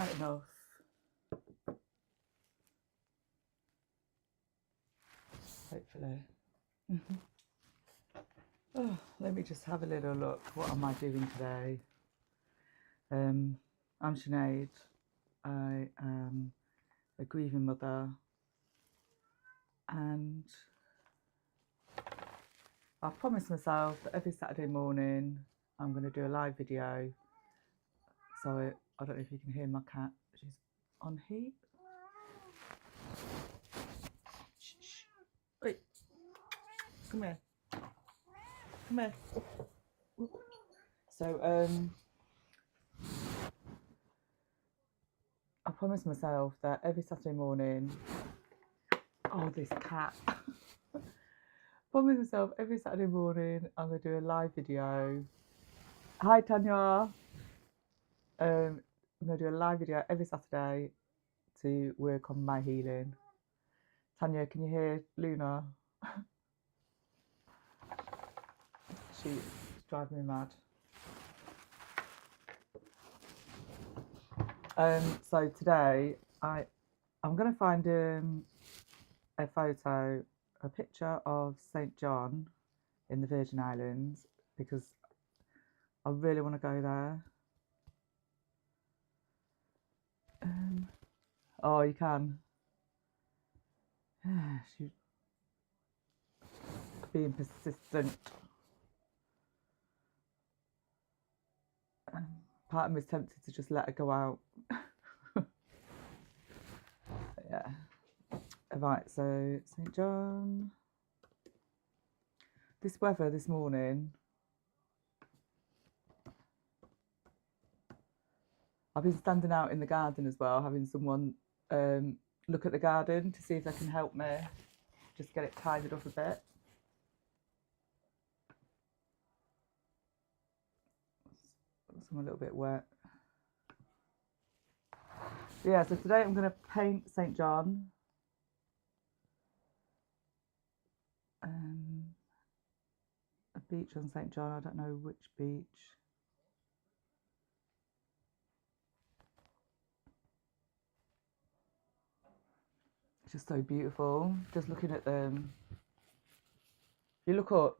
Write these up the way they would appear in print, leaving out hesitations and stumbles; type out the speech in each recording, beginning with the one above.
bright enough. Hopefully. Oh, let me just have a little look. What am I doing today? I'm Sinead. I am a grieving mother, and I've promised myself that every Saturday morning I'm going to do a live video. So I don't know if you can hear my cat. She's on heat. Shh. Wait. Come here. Come here. So I promised myself that every Saturday morning. Oh, this cat. Promise myself every Saturday morning I'm going to do a live video. Hi Tanya. I'm going to do a live video every Saturday to work on my healing. Tanya, can you hear Luna? She's driving me mad. So today I'm going to find a photo, a picture of St. John in the Virgin Islands, because I really want to go there. Oh, you can. She's being persistent. Part of me is tempted to just let her go out. Yeah. Right, so St. John. This weather this morning. I've been standing out in the garden as well, having someone look at the garden to see if they can help me just get it tidied up a bit. I'm a little bit wet. Yeah, so today I'm going to paint St. John. A beach on St. John, I don't know which beach. It's just so beautiful. Just looking at them. If you look up,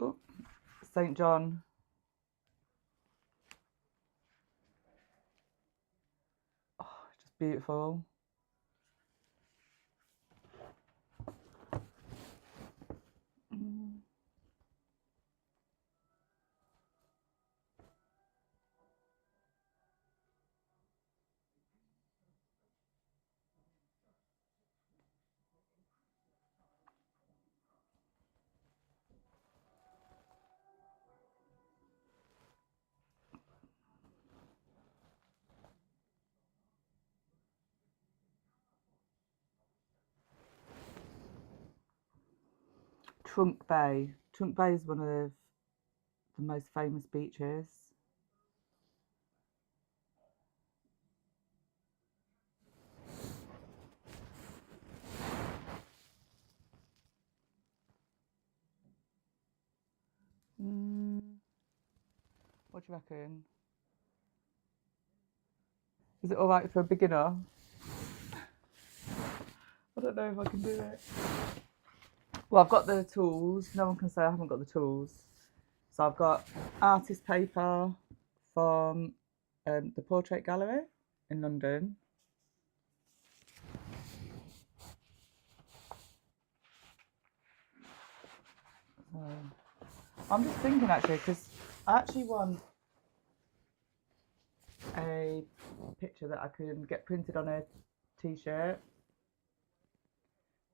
oh, St. John. Oh, just beautiful. Trunk Bay. Trunk Bay is one of the most famous beaches. What do you reckon? Is it all right for a beginner? I don't know if I can do it. Well, I've got the tools. No one can say I haven't got the tools. So I've got artist paper from the Portrait Gallery in London. I'm just thinking actually, because I actually want a picture that I can get printed on a t-shirt.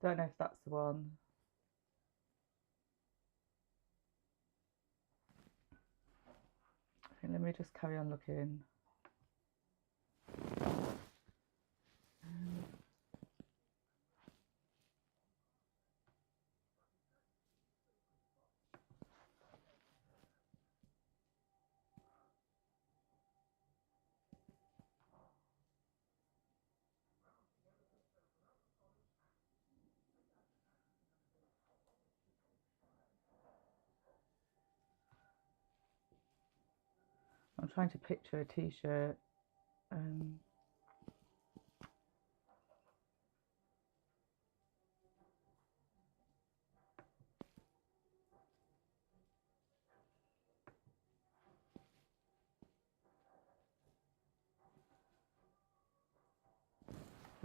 Don't know if that's the one. Okay, let me just carry on looking. I'm trying to picture a t-shirt.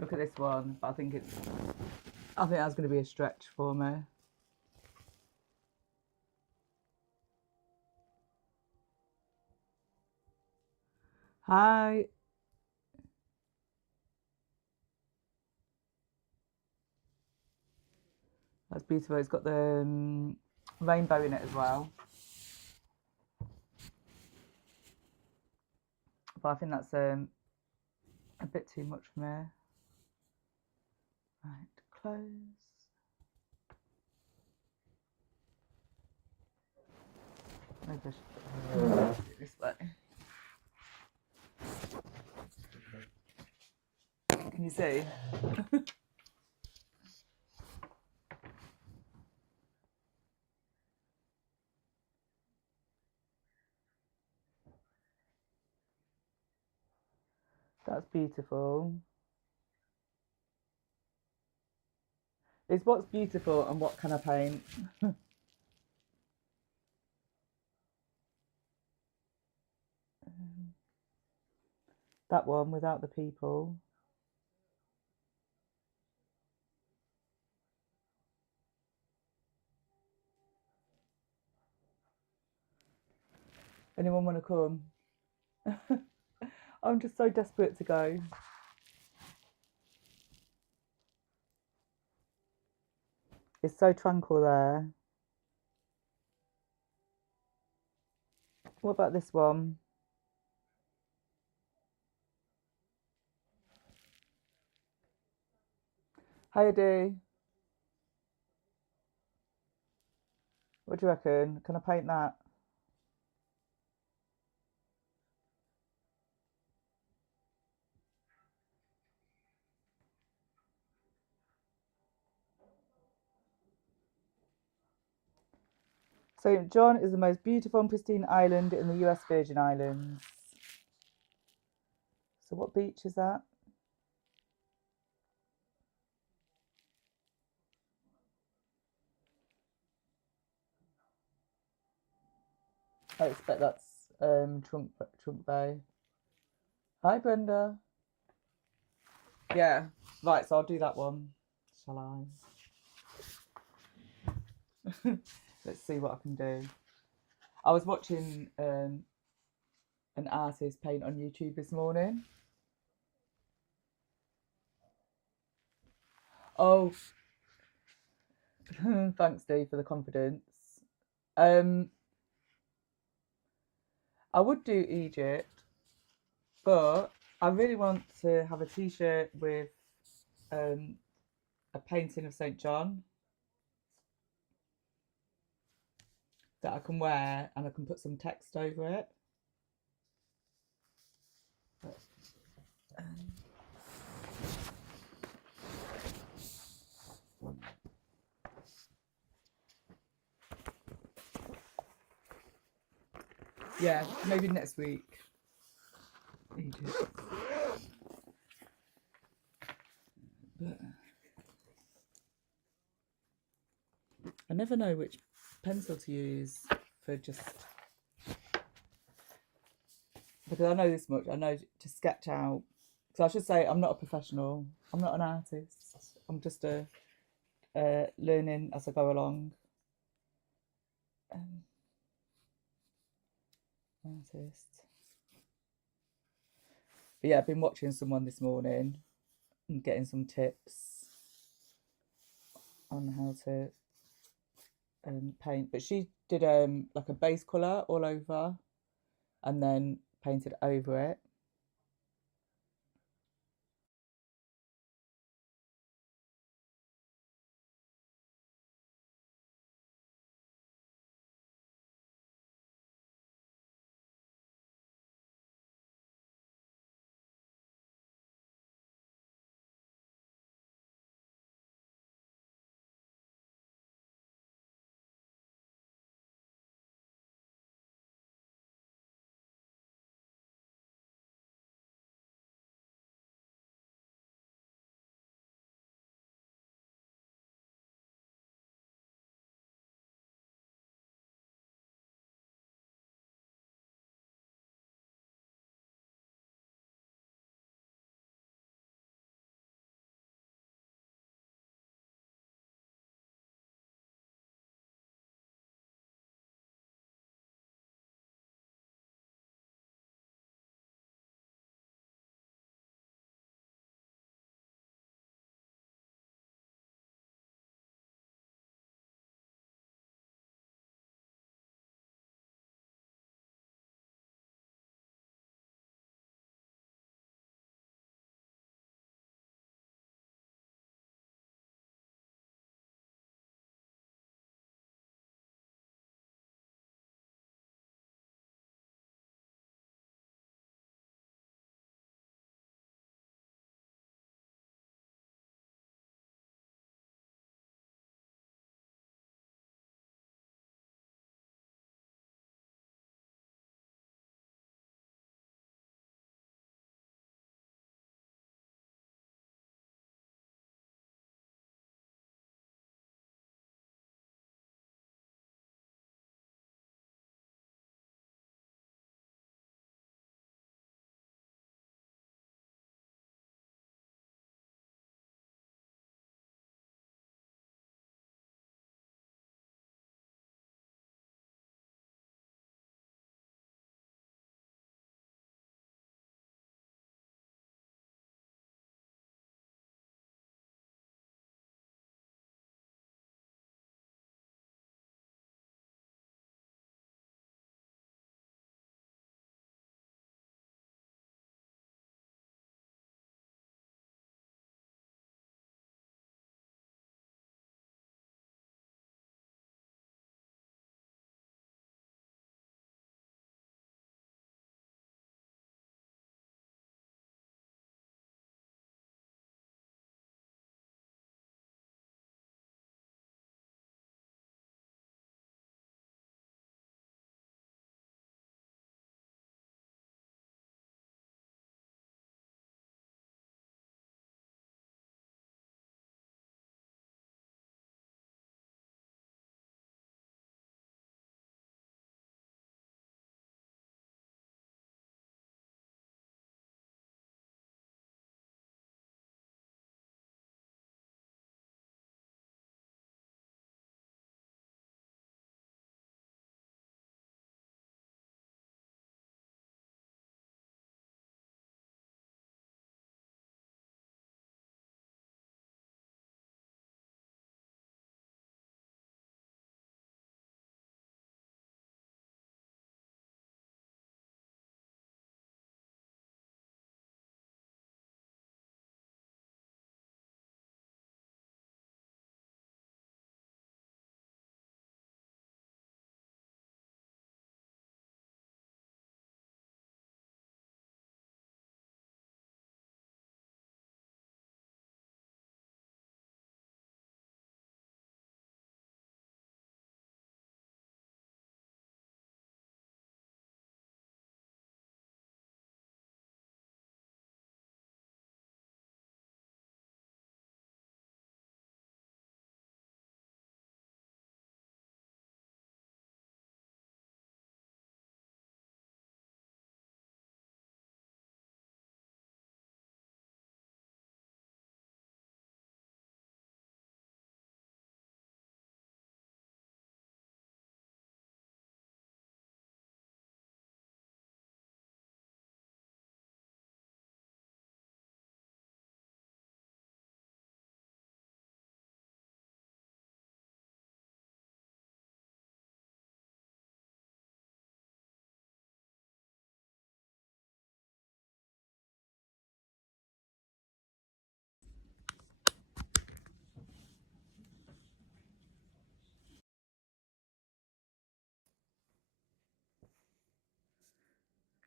Look at this one, but I think that's going to be a stretch for me. Hi. That's beautiful. It's got the rainbow in it as well. But I think that's a bit too much for me. Right, close. Maybe I should do it this way. Can you see? That's beautiful. It's what's beautiful and what can I paint. That one without the people. Anyone want to come? I'm just so desperate to go. It's so tranquil there. What about this one? How you do? What do you reckon? Can I paint that? St. John is the most beautiful and pristine island in the US Virgin Islands. So what beach is that? I expect that's Trunk Bay. Hi Brenda. Yeah, right, so I'll do that one. Shall I? Let's see what I can do. I was watching an artist paint on YouTube this morning. Oh, thanks Dee for the confidence. I would do Egypt, but I really want to have a t-shirt with a painting of St. John that I can wear and I can put some text over it. But, yeah, maybe next week. Egypt. But I never know which pencil to use for just, because I know this much. I know to sketch out. So I should say I'm not a professional. I'm not an artist. I'm just a learning as I go along. Artist. But yeah, I've been watching someone this morning and getting some tips on how to paint. But she did like a base colour all over and then painted over it.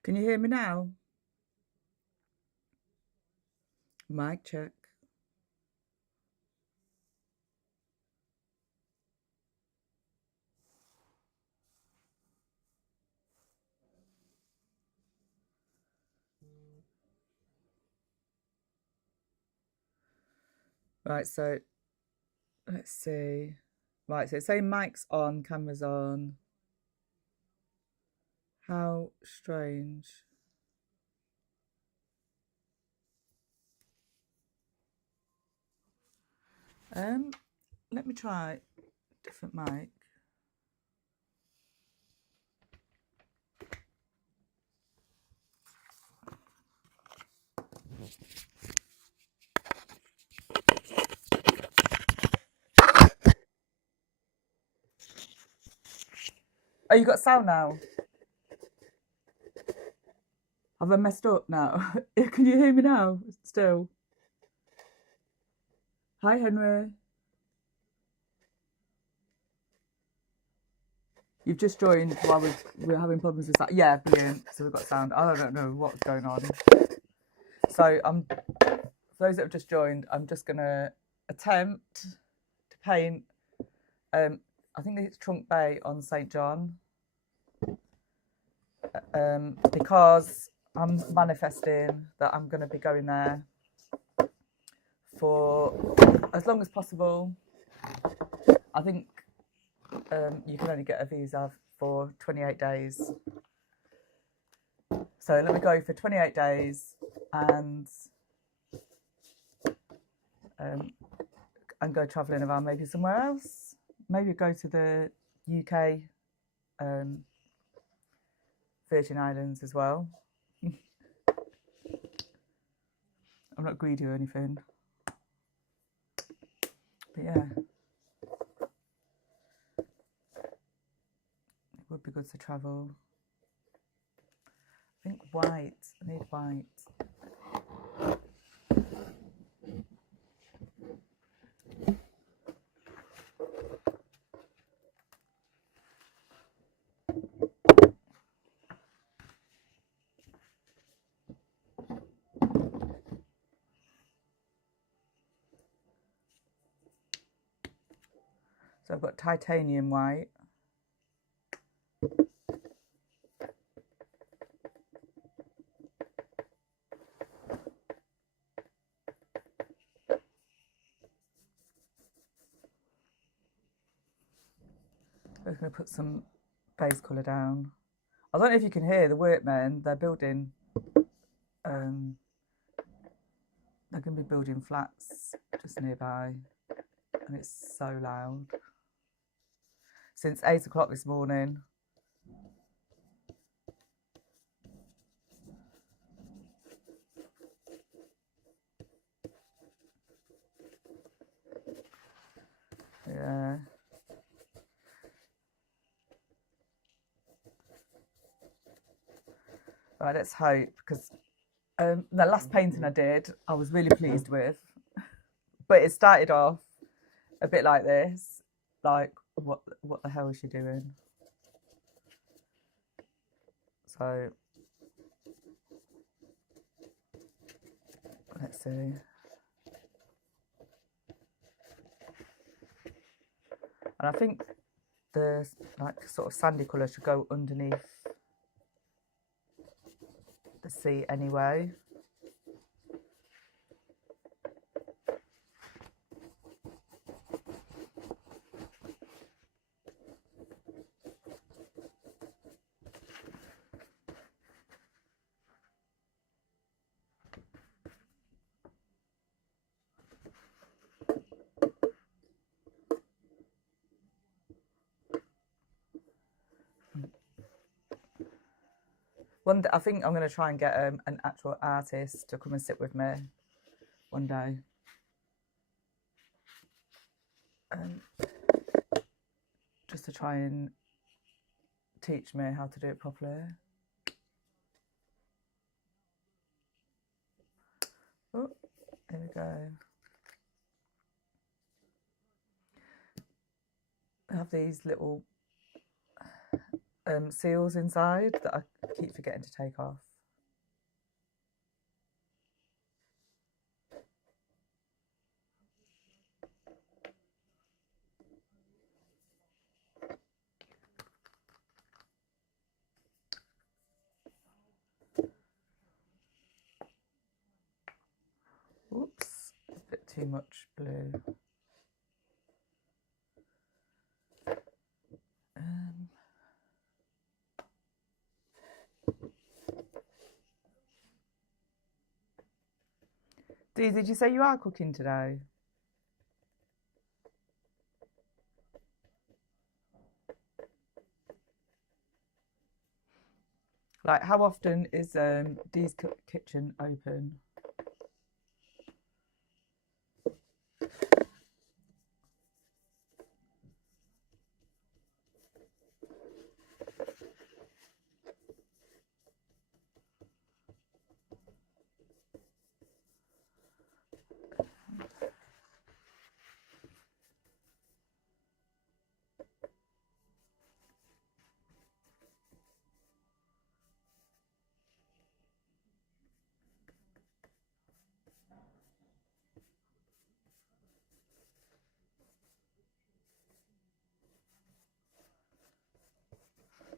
Can you hear me now? Mic check. Right, so let's see. Right, so it's saying mic's on, camera's on. How strange. Let me try different mic. Oh, you got sound now? Have I messed up now? Can you hear me now? Still? Hi, Henry. You've just joined while we're having problems with that. Yeah, brilliant. So we've got sound. I don't know what's going on. So for those that have just joined, I'm just going to attempt to paint. I think it's Trunk Bay on St. John. Because I'm manifesting that I'm going to be going there for as long as possible. I think you can only get a visa for 28 days. So let me go for 28 days and go travelling around, maybe somewhere else. Maybe go to the UK Virgin Islands as well. I'm not greedy or anything. But yeah. It would be good to travel. I think white. I need white. So I've got titanium white. I'm just going to put some base colour down. I don't know if you can hear the workmen. They're building. They're going to be building flats just nearby, and it's so loud. Since 8 o'clock this morning. Yeah. Right, let's hope, because the last painting I did, I was really pleased with, but it started off a bit like this, like what the hell is she doing? So let's see. And I think the like sort of sandy colour should go underneath the sea anyway. One day, I think I'm going to try and get an actual artist to come and sit with me one day. Just to try and teach me how to do it properly. Oh, here we go. I have these little seals inside that I keep forgetting to take off. Oops, a bit too much blue. Dee, did you say you are cooking today? Like, how often is Dee's kitchen open?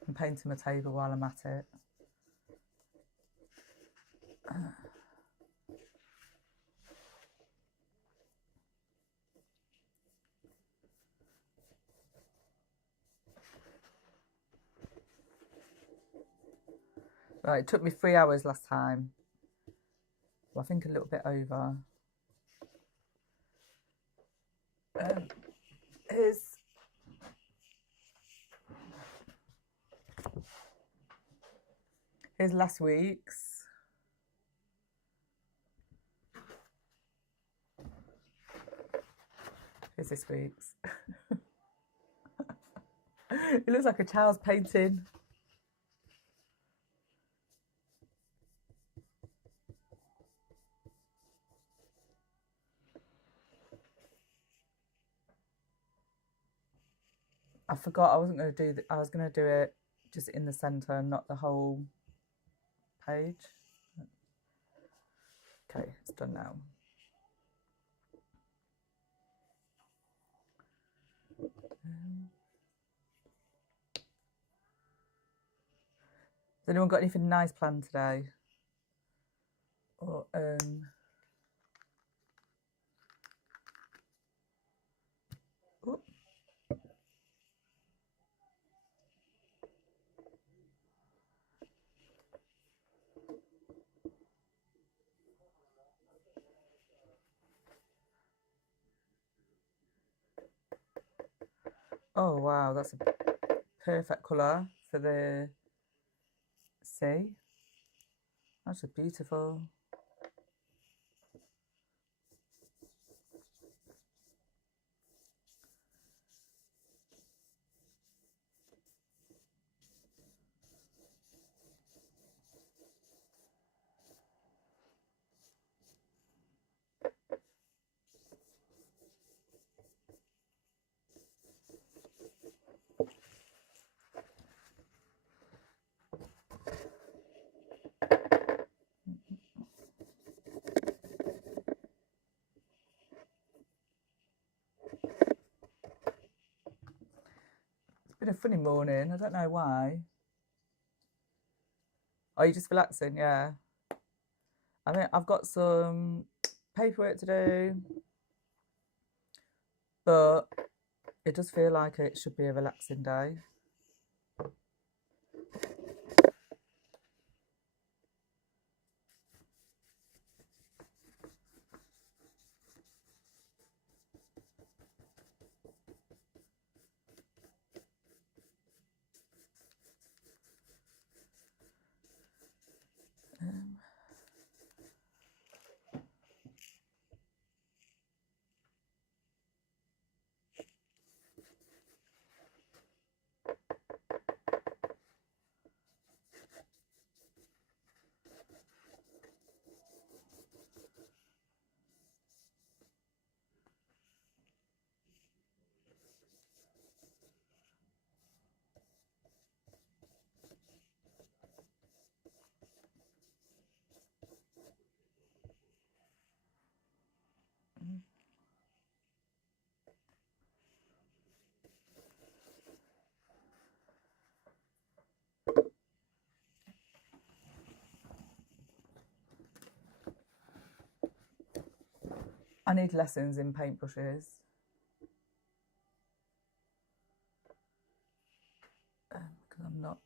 I'm painting my table while I'm at it. Right, it took me 3 hours last time. Well, I think a little bit over. Here's last week's. Here's this week's. It looks like a child's painting. I forgot I wasn't going to do I was going to do it just in the centre, not the whole page. Okay, it's done now. Has anyone got anything nice planned today? Or oh wow, that's a perfect colour for the sea. That's just beautiful. It's been a funny morning. I don't know why. Are you just relaxing? Yeah. I mean, I've got some paperwork to do, but it does feel like it should be a relaxing day. I need lessons in paintbrushes. Because I'm not.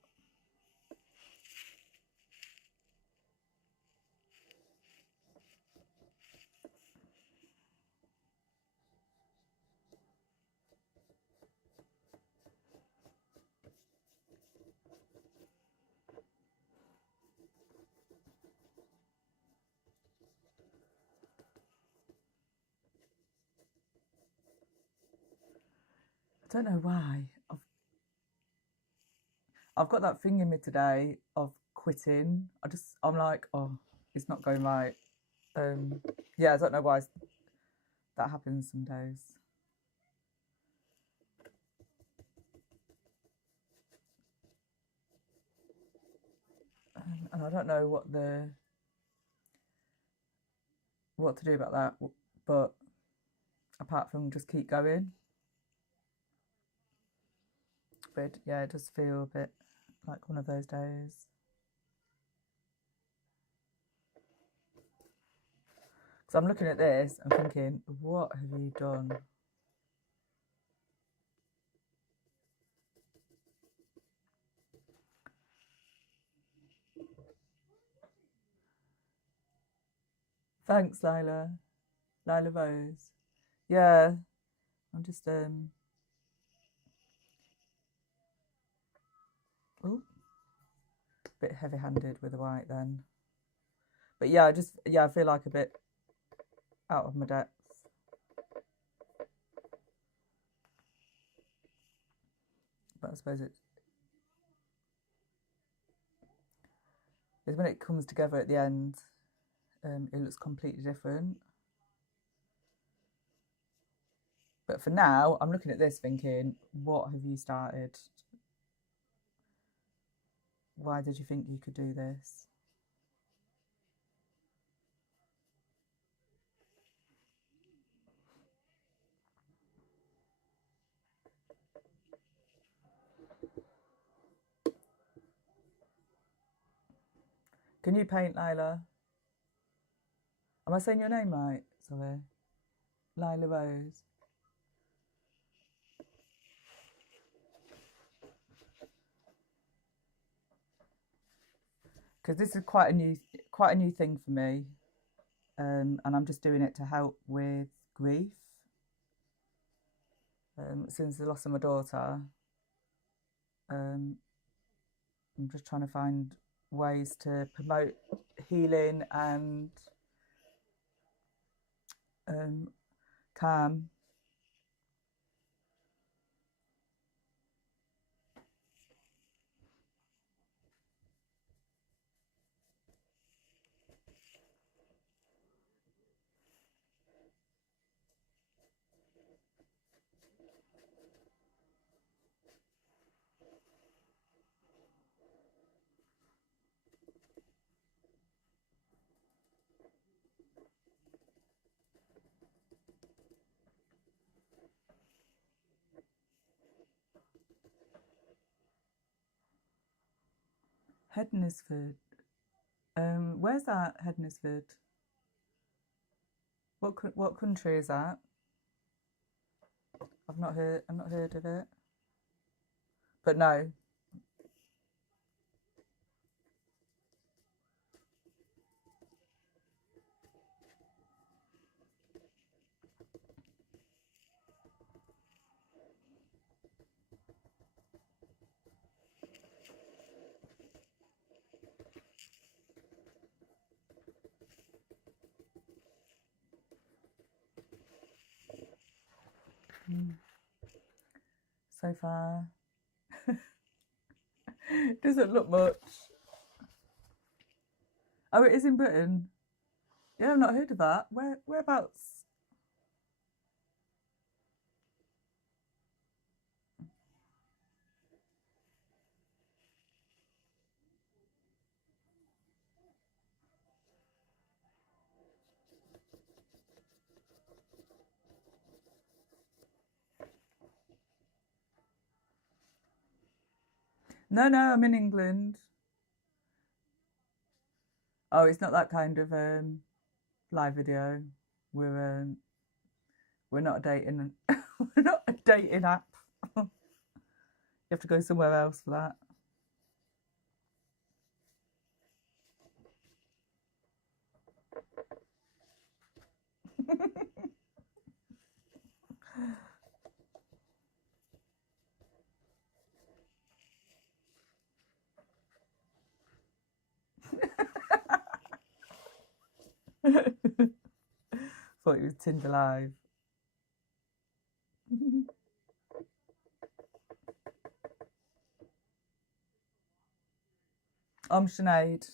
I don't know why. I've got that thing in me today of quitting. I'm like, oh, it's not going right. Yeah, I don't know why that happens some days. And I don't know what to do about that, but apart from just keep going. But yeah, it does feel a bit like one of those days. So I'm looking at this and thinking, what have you done? Thanks, Lila Rose. Yeah, I'm just a bit heavy-handed with the white then. But yeah, I feel like a bit out of my depth. But I suppose it's when it comes together at the end, it looks completely different. But for now, I'm looking at this thinking, what have you started? Why did you think you could do this? Can you paint, Lila? Am I saying your name right? Sorry. Lila Rose. Because this is quite a new thing for me, and I'm just doing it to help with grief. Since the loss of my daughter, I'm just trying to find ways to promote healing and calm. Hednesford. Where's that, Hednesford? What country is that? I've not heard of it. But no. So far. Doesn't look much. Oh, it is in Britain. Yeah, I've not heard of that. Whereabouts? No, I'm in England. Oh, it's not that kind of live video. We're We're not a dating we're not a dating app. You have to go somewhere else for that. Thought it was Tinder Live. I'm Sinead.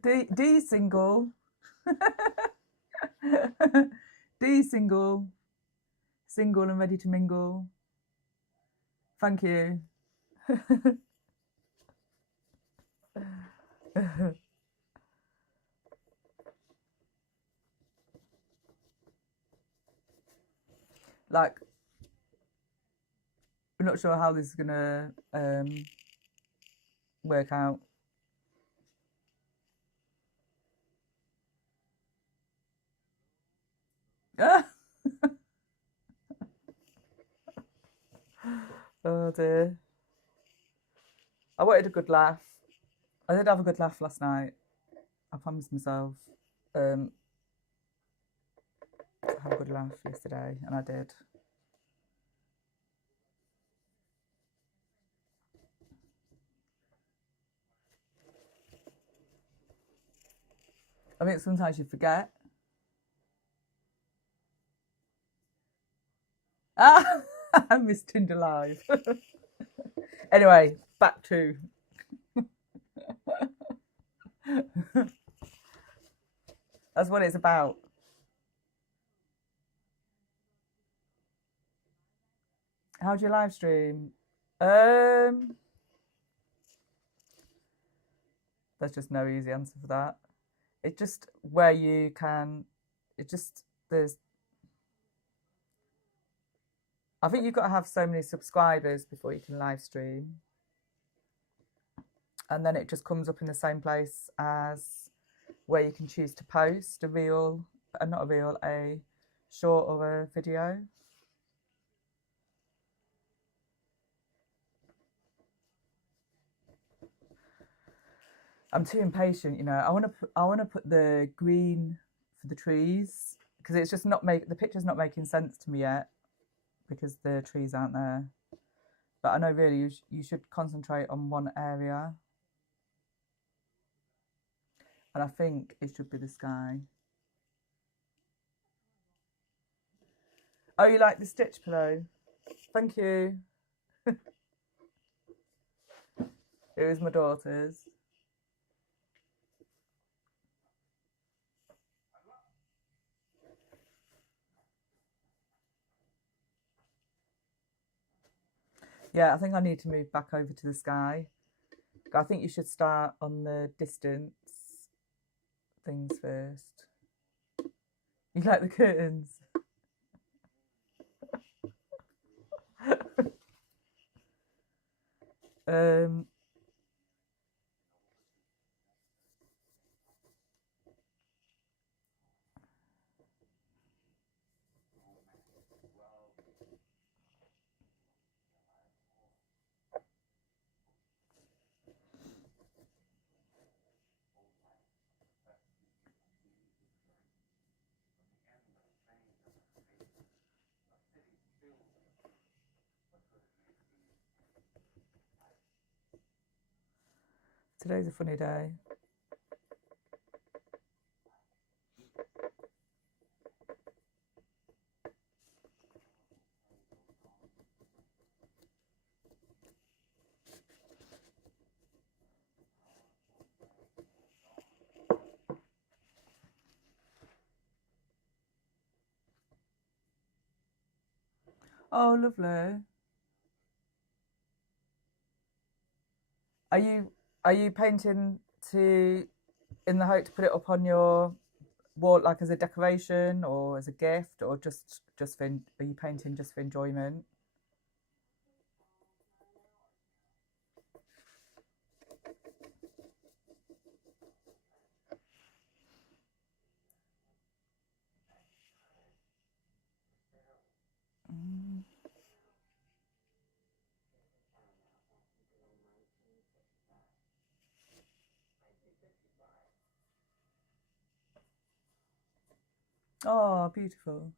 D single. D single. Single and ready to mingle. Thank you. Like, we're not sure how this is gonna work out. Oh dear. I wanted a good laugh. I did have a good laugh last night. I promised myself have a good laugh yesterday, and I did. I think sometimes you forget. I missed Tinder Live. Anyway, back to that's what it's about. How'd you live stream? There's just no easy answer for that. It's just where you can. It just there's. I think you've got to have so many subscribers before you can live stream, and then it just comes up in the same place as where you can choose to post a reel, not a reel, a short or a video. I'm too impatient, you know. I want to put the green for the trees because it's just not the picture's not making sense to me yet because the trees aren't there. But I know really you should concentrate on one area, and I think it should be the sky. Oh, you like the stitch pillow? Thank you. It was my daughter's. Yeah, I think I need to move back over to the sky. I think you should start on the distance things first. You like the curtains? Today's a funny day. Oh, lovely. Are you painting in the hope to put it up on your wall like as a decoration or as a gift or just for are you painting just for enjoyment? Oh, beautiful.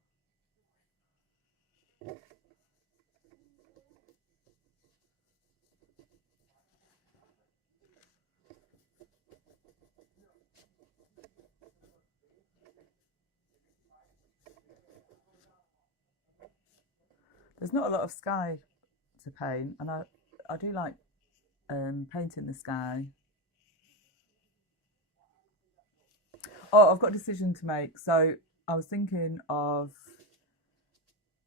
There's not a lot of sky to paint, and I do like painting the sky. Oh, I've got a decision to make. So I was thinking of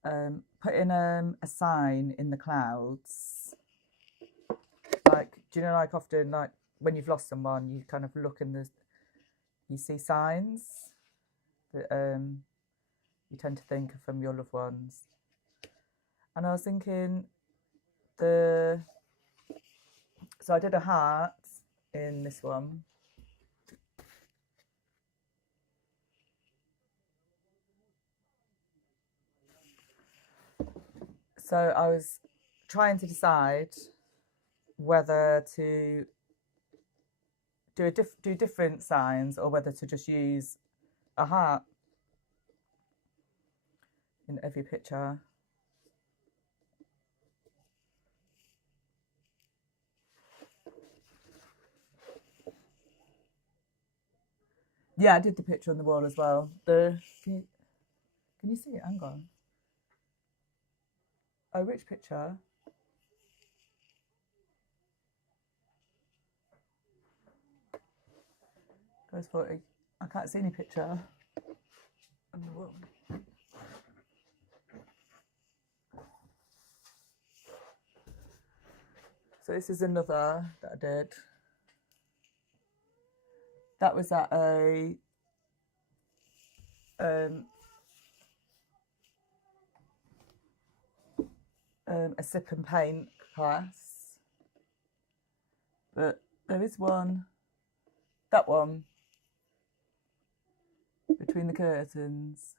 putting a sign in the clouds. Like, do you know, like often, like when you've lost someone, you kind of look in you see signs that you tend to think are from your loved ones. And I was thinking so I did a heart in this one. So I was trying to decide whether to do different signs or whether to just use a heart in every picture. Yeah, I did the picture on the wall as well. Can you see it? Hang on. Oh, which picture? Goes for it. I can't see any picture on the wall. So this is another that I did. That was at a sip and paint class, but there is one, that one, between the curtains.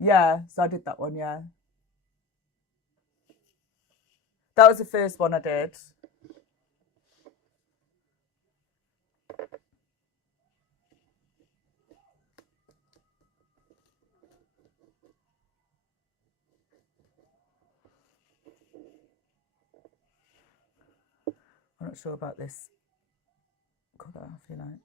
Yeah, so I did that one, yeah. That was the first one I did. I'm not sure about this colour, I feel like.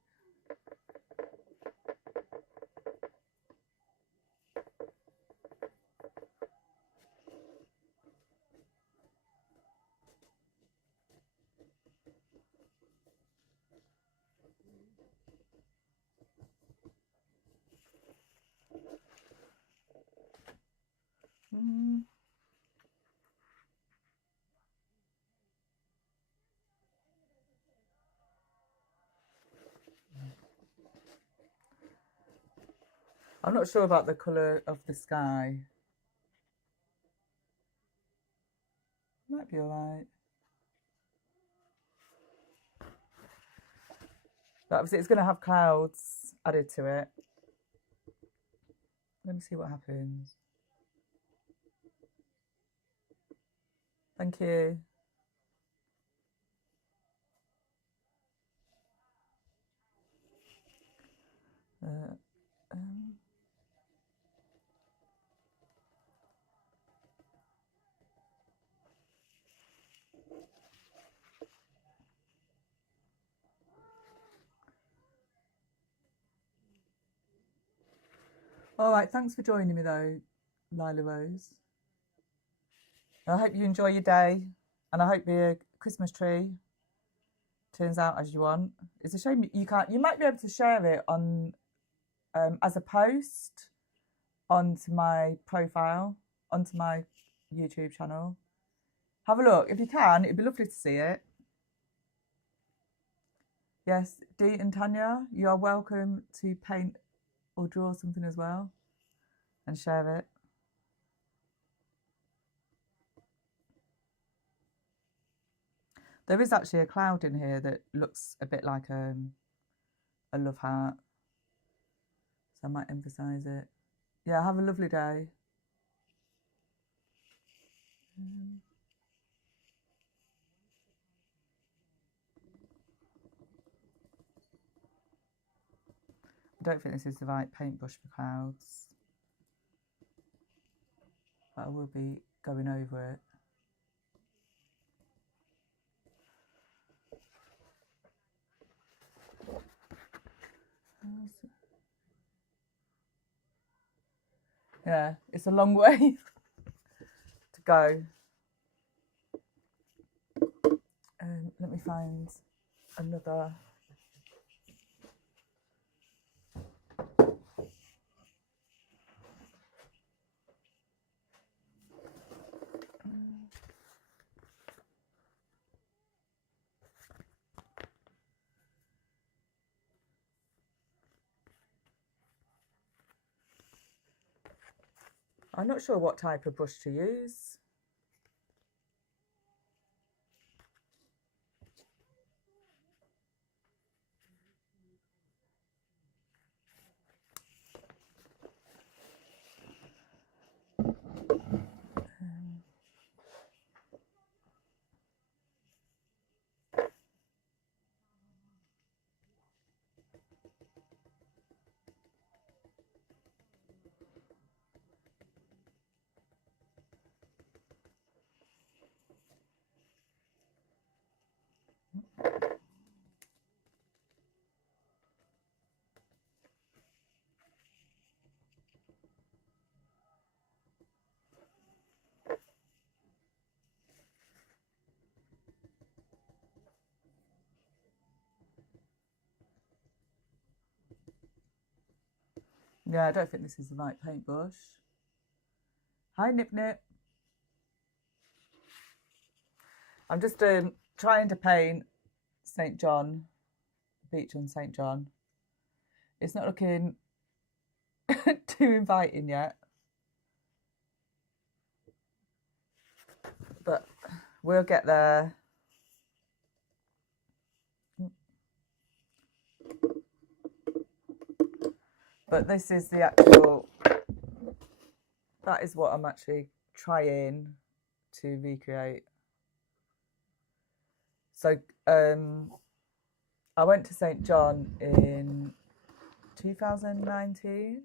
I'm not sure about the colour of the sky. Might be alright. But obviously it's going to have clouds added to it. Let me see what happens. Thank you. All right, thanks for joining me though, Lila Rose. I hope you enjoy your day, and I hope your Christmas tree turns out as you want. It's a shame you can't. You might be able to share it on as a post onto my profile, onto my YouTube channel. Have a look if you can. It'd be lovely to see it. Yes, Dee and Tanya, you are welcome to paint or draw something as well and share it. There is actually a cloud in here that looks a bit like a love heart. So I might emphasise it. Yeah, have a lovely day. I don't think this is the right paintbrush for clouds, but I will be going over it. Yeah, it's a long way to go. Let me find another. I'm not sure what type of brush to use. Yeah, I don't think this is the right paintbrush. Hi, Nip Nip. I'm just trying to paint St. John, beach on St. John. It's not looking too inviting yet, but we'll get there. But this is the actual, that is what I'm actually trying to recreate. So I went to St. John in 2019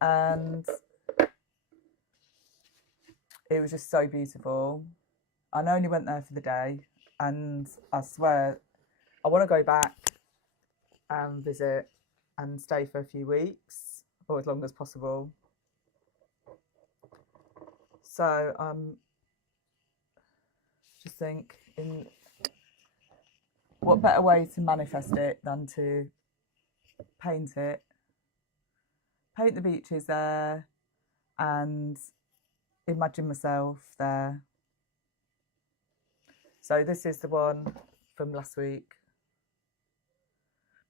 and it was just so beautiful. I only went there for the day and I swear I want to go back and visit and stay for a few weeks or as long as possible. So just think, in what better way to manifest it than to paint it, paint the beaches there and imagine myself there. So this is the one from last week,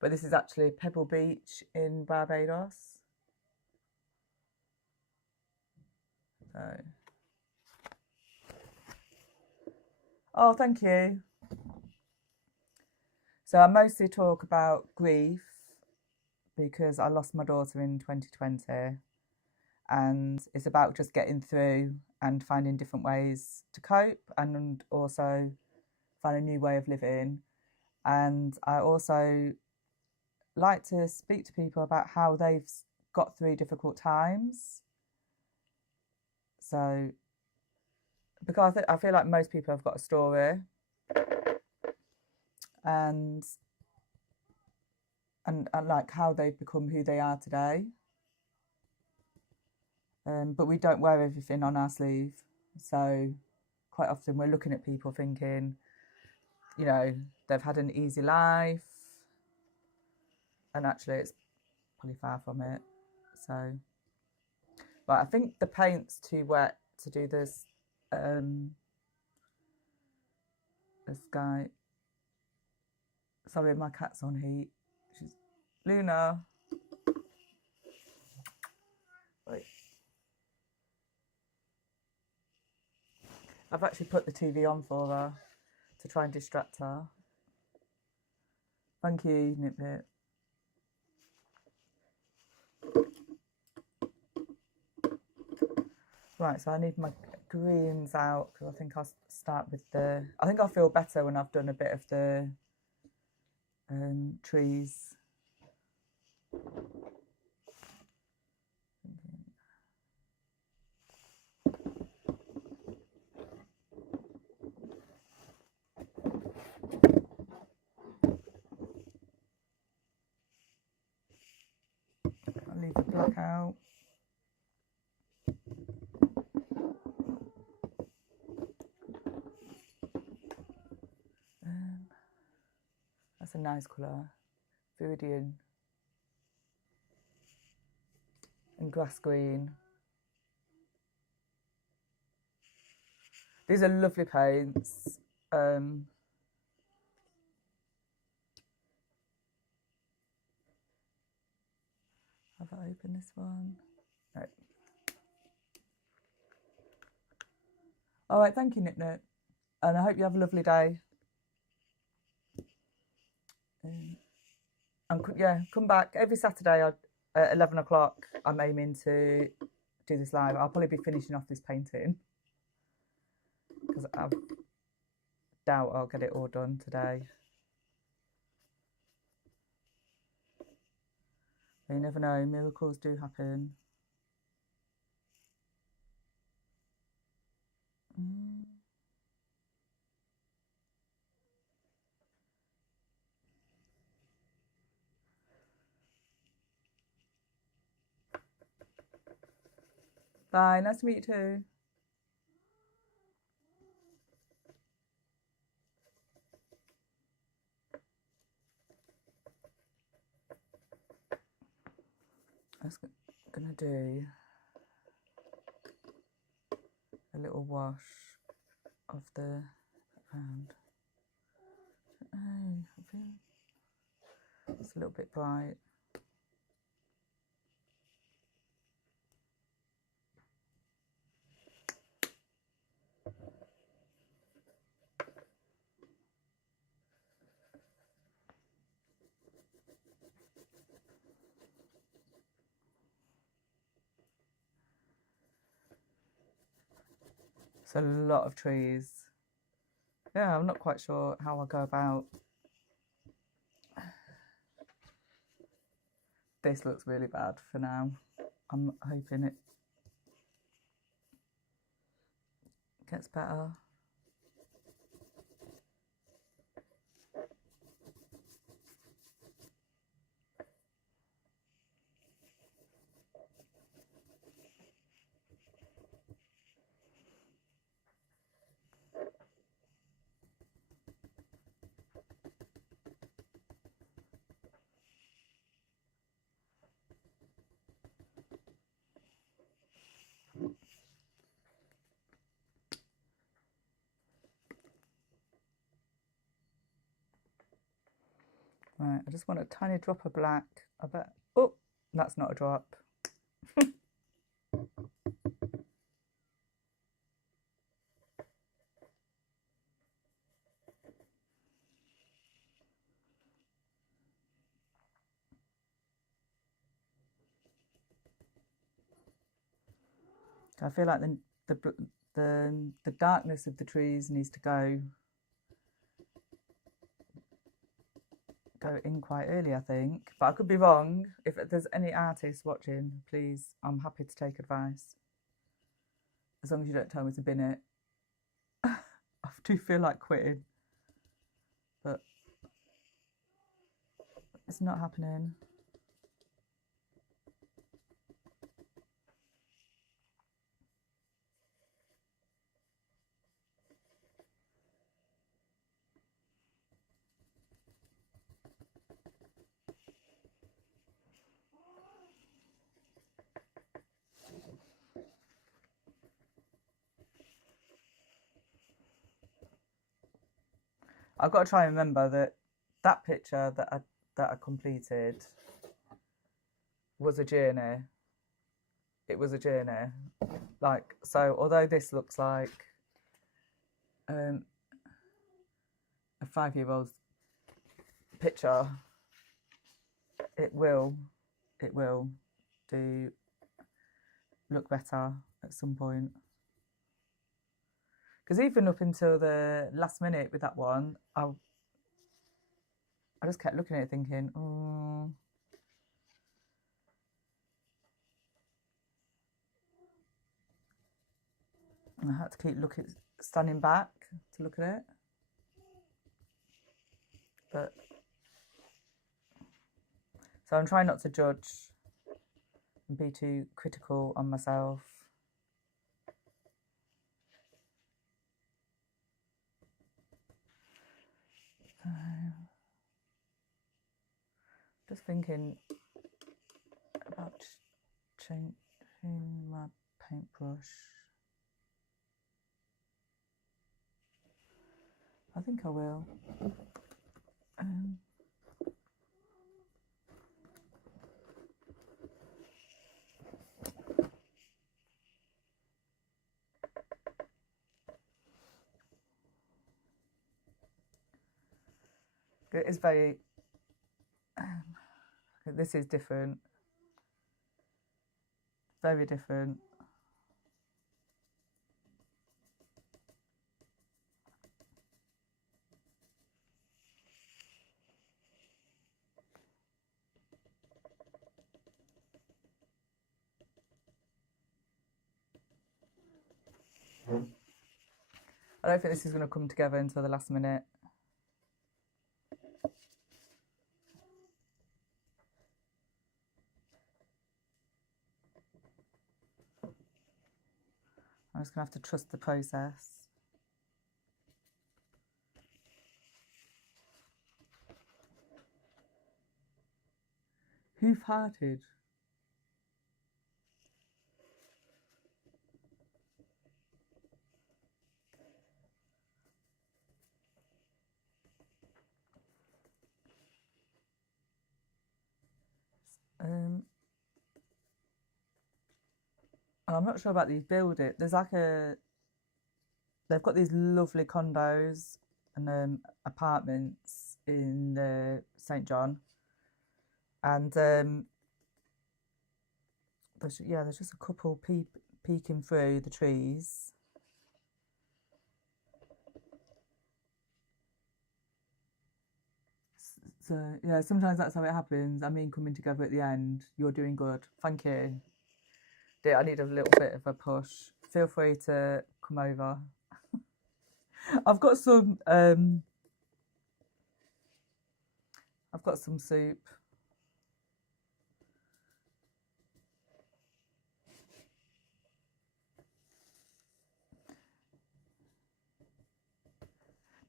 but this is actually Pebble Beach in Barbados. So, oh, thank you. So I mostly talk about grief because I lost my daughter in 2020 and it's about just getting through and finding different ways to cope and also find a new way of living. And I also like to speak to people about how they've got through difficult times. So, because I feel like most people have got a story, and like how they've become who they are today. But we don't wear everything on our sleeve. So quite often we're looking at people thinking, you know, they've had an easy life, and actually it's probably far from it. So, but I think the paint's too wet to do this sky. Sorry, my cat's on heat. She's Luna. Wait. I've actually put the TV on for her to try and distract her. Thank you, Nip Nip. Right, so I need my greens out because I think I'll start with the... I think I'll feel better when I've done a bit of the trees. black out. That's a nice colour. Viridian and grass green. These are lovely paints. Have I opened this one? No. All right, thank you, Nip Nip. And I hope you have a lovely day. And yeah, come back every Saturday at 11 o'clock. I'm aiming to do this live. I'll probably be finishing off this painting because I doubt I'll get it all done today. You never know, miracles do happen. Bye, nice to meet you too. I was gonna do a little wash of the background. Oh, I feel it's a little bit bright. It's a lot of trees. Yeah, I'm not quite sure how I'll go about. This looks really bad for now. I'm hoping it gets better. Right, I just want a tiny drop of black. I bet. Oh, that's not a drop. I feel like the darkness of the trees needs to go in quite early, I think, but I could be wrong. If there's any artists watching, please, I'm happy to take advice, as long as you don't tell me to bin it. I do feel like quitting, but it's not happening. I've got to try and remember that picture that I completed was a journey. It was a journey. Like, so although this looks like a 5-year-old's picture, it will do look better at some point. Because even up until the last minute with that one, I just kept looking at it thinking, oh. And I had to keep standing back to look at it. But so I'm trying not to judge be too critical on myself. So, just thinking about changing my paintbrush. I think I will. It is very, this is different, very different. I don't think this is going to come together until the last minute. I'm just going to have to trust the process. Hoof-hearted. I'm not sure about these buildings. There's like they've got these lovely condos and apartments in St. John, and there's just a couple peeking through the trees. So yeah, sometimes that's how it happens. I mean, coming together at the end. You're doing good. Thank you. Dear, I need a little bit of a push. Feel free to come over. I've got some soup.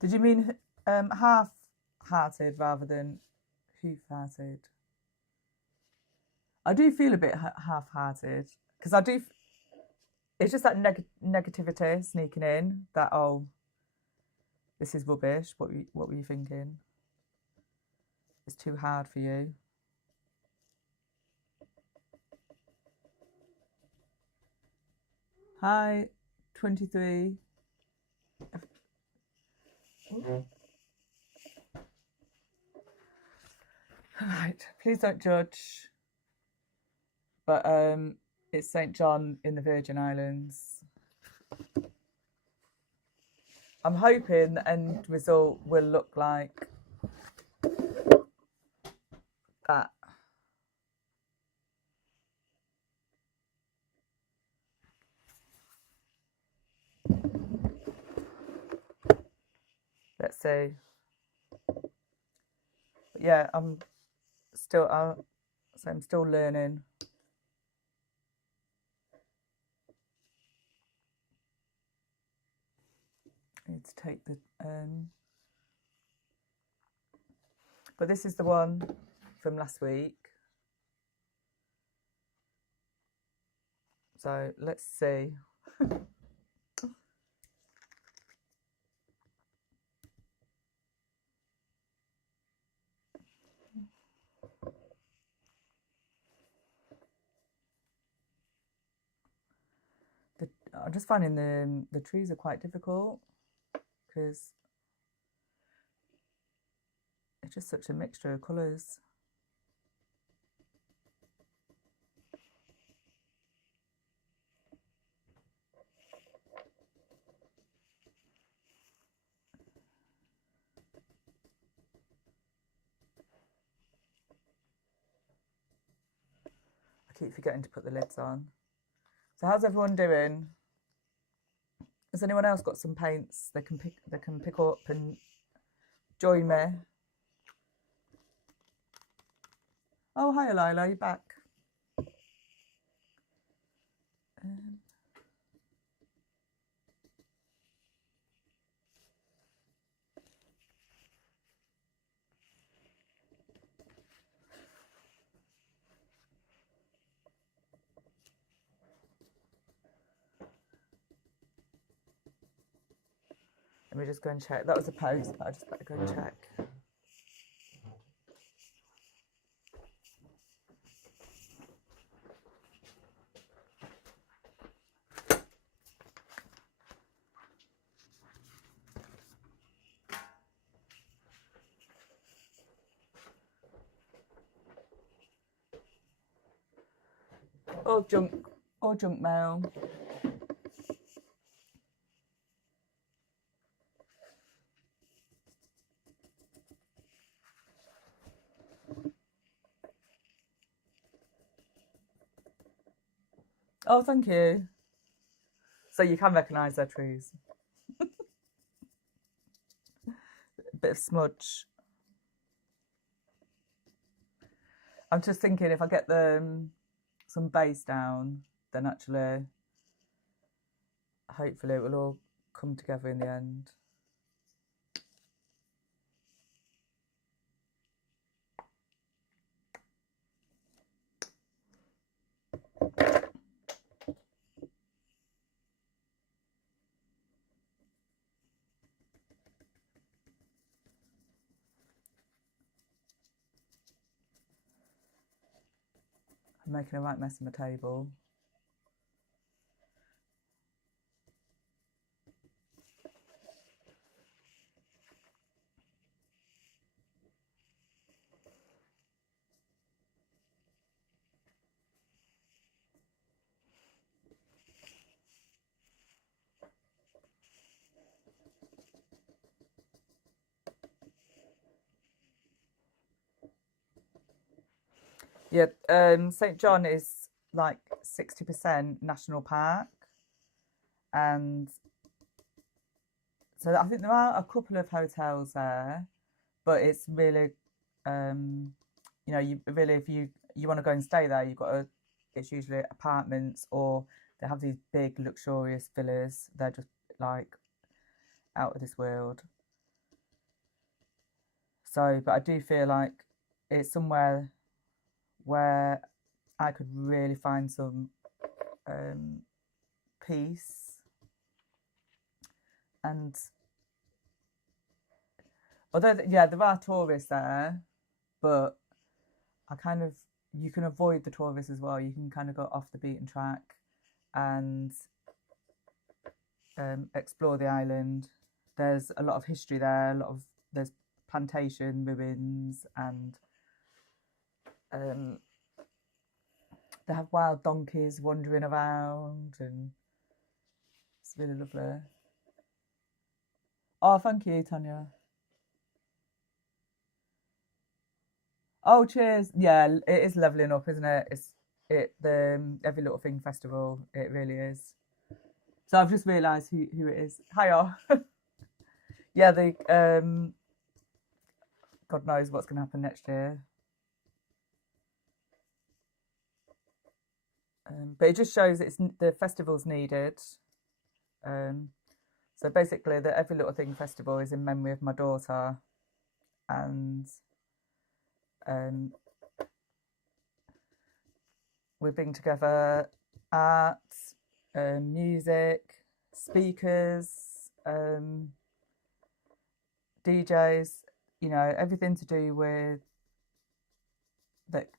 Did you mean half-hearted rather than hoof-hearted? I do feel a bit half-hearted because I do. It's just that negativity sneaking in. That, oh, this is rubbish. What were you thinking? It's too hard for you. Hi, 23. Right, please don't judge. But it's St. John in the Virgin Islands. I'm hoping the end result will look like that. Let's see. But yeah, I'm still learning. I need to take the but this is the one from last week. So let's see. I'm just finding the trees are quite difficult because it's just such a mixture of colours. I keep forgetting to put the lids on. So how's everyone doing? Has anyone else got some paints they can pick up and join me? Oh, hi, Lila, you're back. Let me just go and check. That was a post, but I just better go and check. Or junk mail. Oh, thank you. So you can recognise their trees. Bit of smudge. I'm just thinking if I get some base down, then actually, hopefully it will all come together in the end. I'm making a right mess of my table. Yeah, St. John is like 60% national park, and so I think there are a couple of hotels there, but it's really, you know, you really if you want to go and stay there, you've got to. It's usually apartments, or they have these big luxurious villas. They're just like out of this world. So, but I do feel like it's somewhere where I could really find some peace, and although yeah, there are tourists there, but I kind of you can avoid the tourists as well. You can kind of go off the beaten track and explore the island. There's a lot of history there. There's plantation ruins, and they have wild donkeys wandering around, and it's really lovely. Oh, thank you, Tanya. Oh, cheers. Yeah, it is leveling up, isn't it? It's the Every Little Thing festival. It really is. So I've just realised who it is. Hiya. Yeah, the God knows what's going to happen next year. But it just shows the festival's needed. So basically, the Every Little Thing festival is in memory of my daughter, and we bring together art, music, speakers, DJs, you know, everything to do with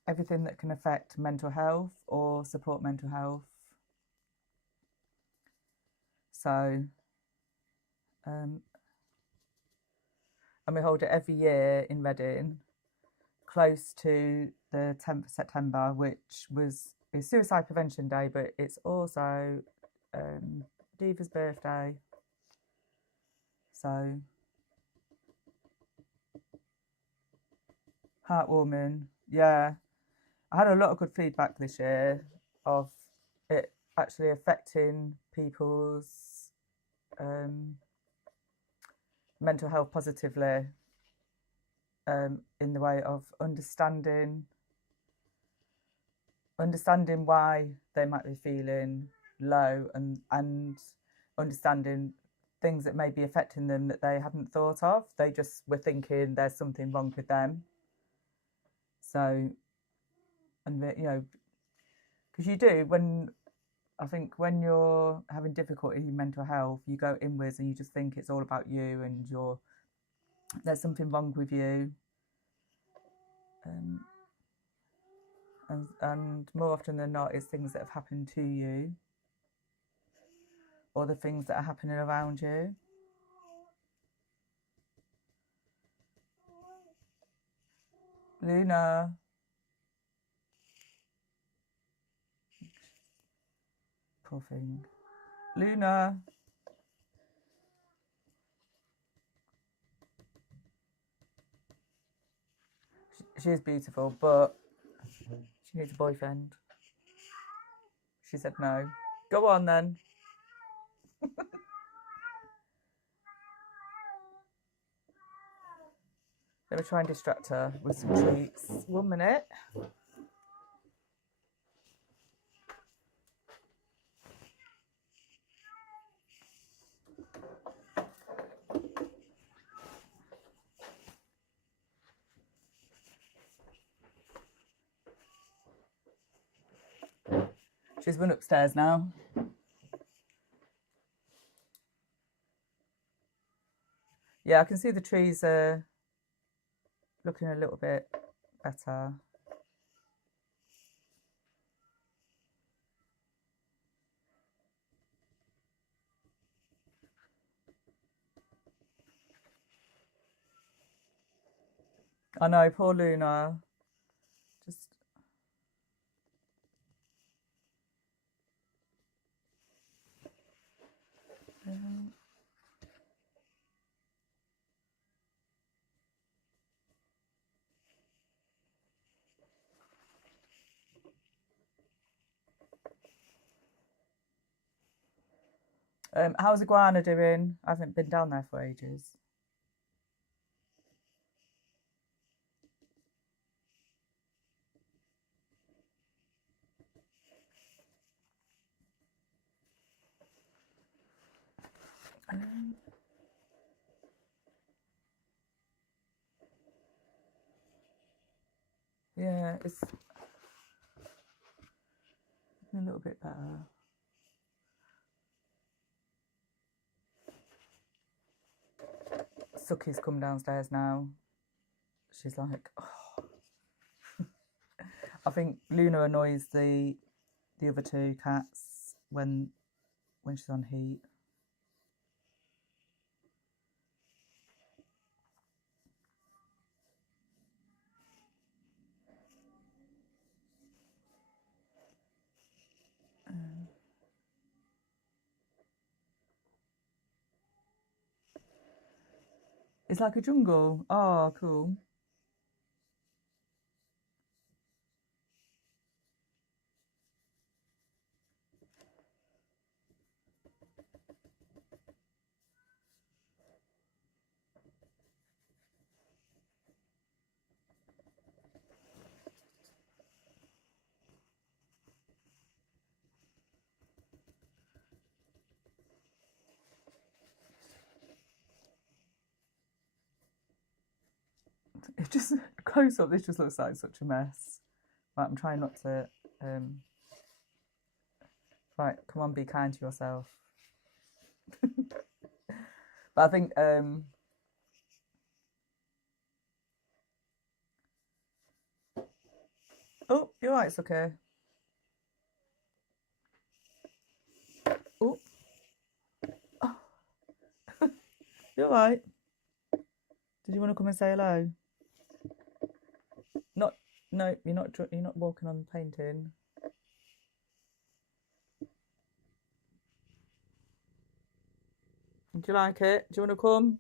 everything that can affect mental health or support mental health. So, and we hold it every year in Reading, close to the 10th of September, which is Suicide Prevention Day, but it's also Diva's birthday. So heartwarming. Yeah, I had a lot of good feedback this year of it actually affecting people's mental health positively, in the way of understanding why they might be feeling low, and understanding things that may be affecting them that they hadn't thought of. They just were thinking there's something wrong with them. So, and you know, because you do, I think when you're having difficulty in mental health, you go inwards and you just think it's all about you, and there's something wrong with you. And more often than not, it's things that have happened to you, or the things that are happening around you. Luna. Poor thing. Luna. She is beautiful, but she needs a boyfriend. She said no. Go on then. Let me try and distract her with some treats. 1 minute. She's run upstairs now. Yeah, I can see the trees are looking a little bit better. I know, poor Luna. Just how's Iguana doing? I haven't been down there for ages. Yeah, it's a little bit better. Suki's come downstairs now. She's like, oh. I think Luna annoys the other two cats when she's on heat. It's like a jungle. Oh, cool. It just, close up, this just looks like such a mess. Right, I'm trying not to, right, come on, be kind to yourself. But I think, oh, you're right, it's okay. Oh, oh. You're right. Did you want to come and say hello? No, you're not walking on the painting. Do you like it? Do you want to come?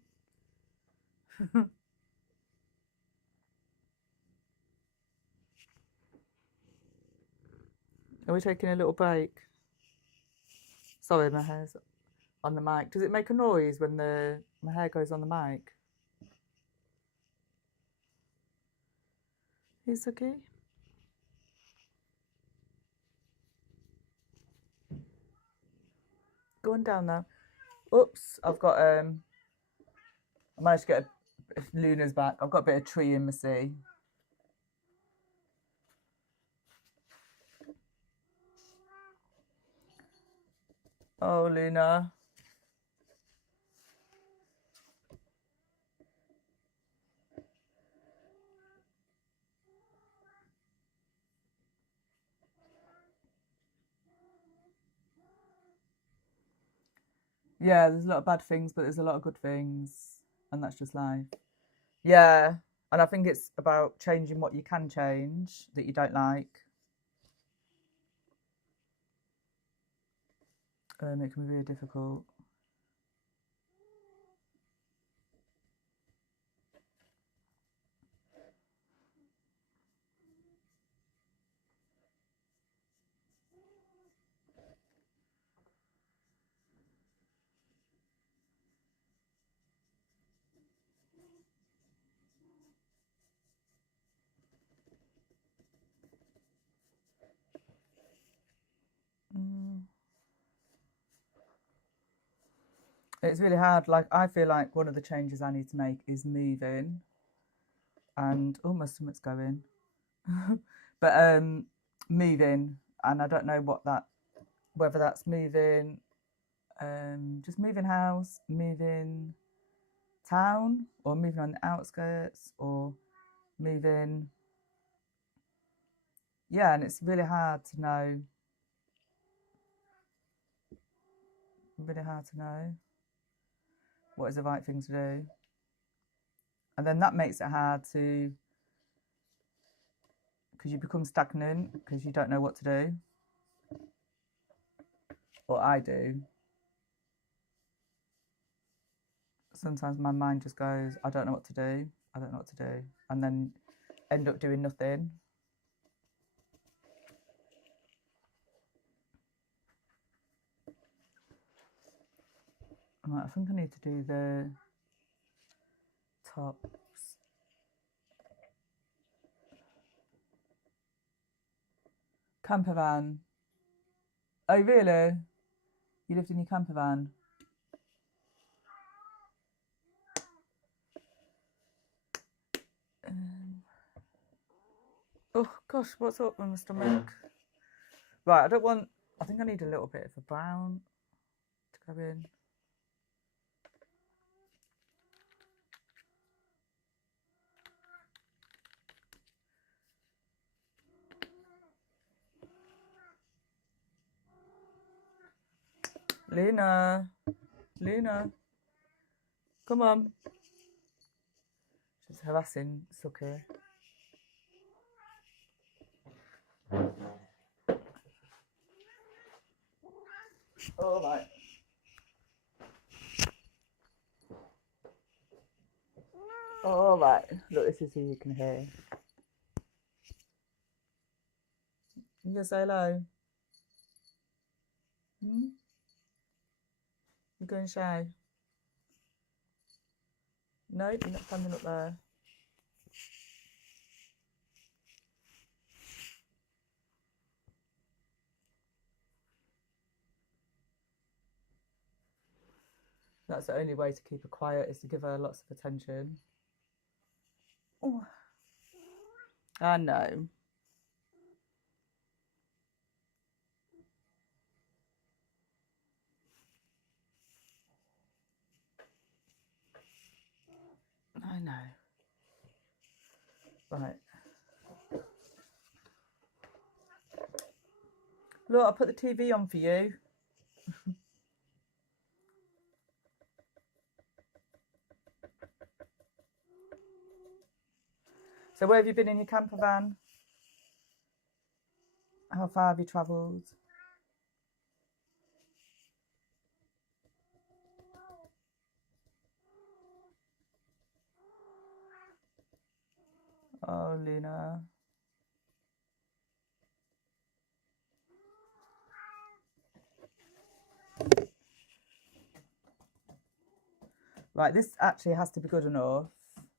Are we taking a little break? Sorry, my hair's on the mic. Does it make a noise when my hair goes on the mic? It's okay. Go on down now. Oops, I've got I managed to get Luna's back. I've got a bit of tree in my sea. Oh, Luna. Yeah, there's a lot of bad things, but there's a lot of good things, and that's just life. Yeah, and I think it's about changing what you can change that you don't like. It can be really difficult. It's really hard. Like, I feel like one of the changes I need to make is moving. And oh, my stomach's going. But moving, and I don't know whether that's moving, just moving house, moving town, or moving on the outskirts, or moving. Yeah, and it's really hard to know. Really hard to know what is the right thing to do. And then that makes it hard to, because you become stagnant because you don't know what to do. Or I do. Sometimes my mind just goes, I don't know what to do. I don't know what to do. And then end up doing nothing. Right, I think I need to do the tops. Camper van. Oh, really? You lived in your camper van? Oh, gosh, what's up with my stomach? Right, I think I need a little bit of a brown to go in. Luna, come on. She's harassing Suki. All right. All right. Look, this is who you can hear. You gonna say hello? Hmm? You going shy? No, you're not standing up there. That's the only way to keep her quiet, is to give her lots of attention. Oh, I know. I know. Right. Look, I'll put the TV on for you. So where have you been in your camper van? How far have you travelled? Oh, Luna. Right, this actually has to be good enough,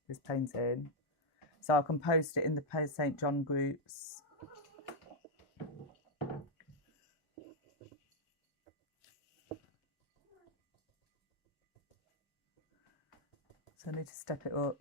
this painting. So I can post it in the St. John groups. So I need to step it up.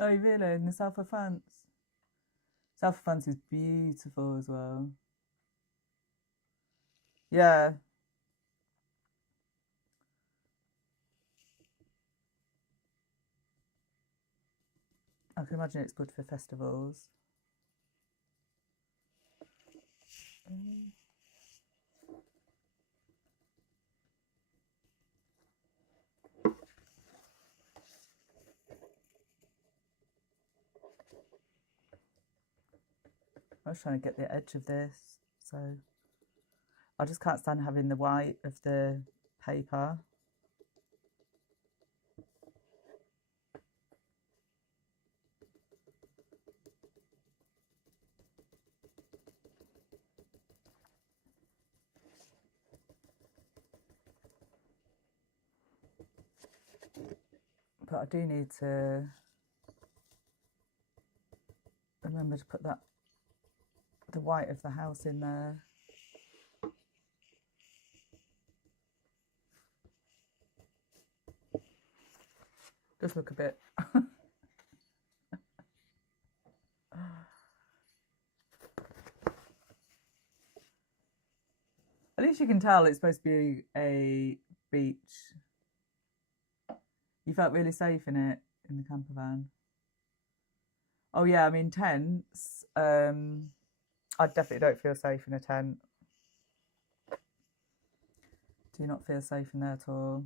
Oh, really? In the south of France? South of France is beautiful as well. Yeah. I can imagine it's good for festivals. I was trying to get the edge of this, so I just can't stand having the white of the paper. But I do need to remember to put the white of the house in there. Just look a bit. At least you can tell it's supposed to be a beach. You felt really safe in it, in the camper van? Oh yeah, I mean tents. I definitely don't feel safe in a tent. Do not feel safe in there at all.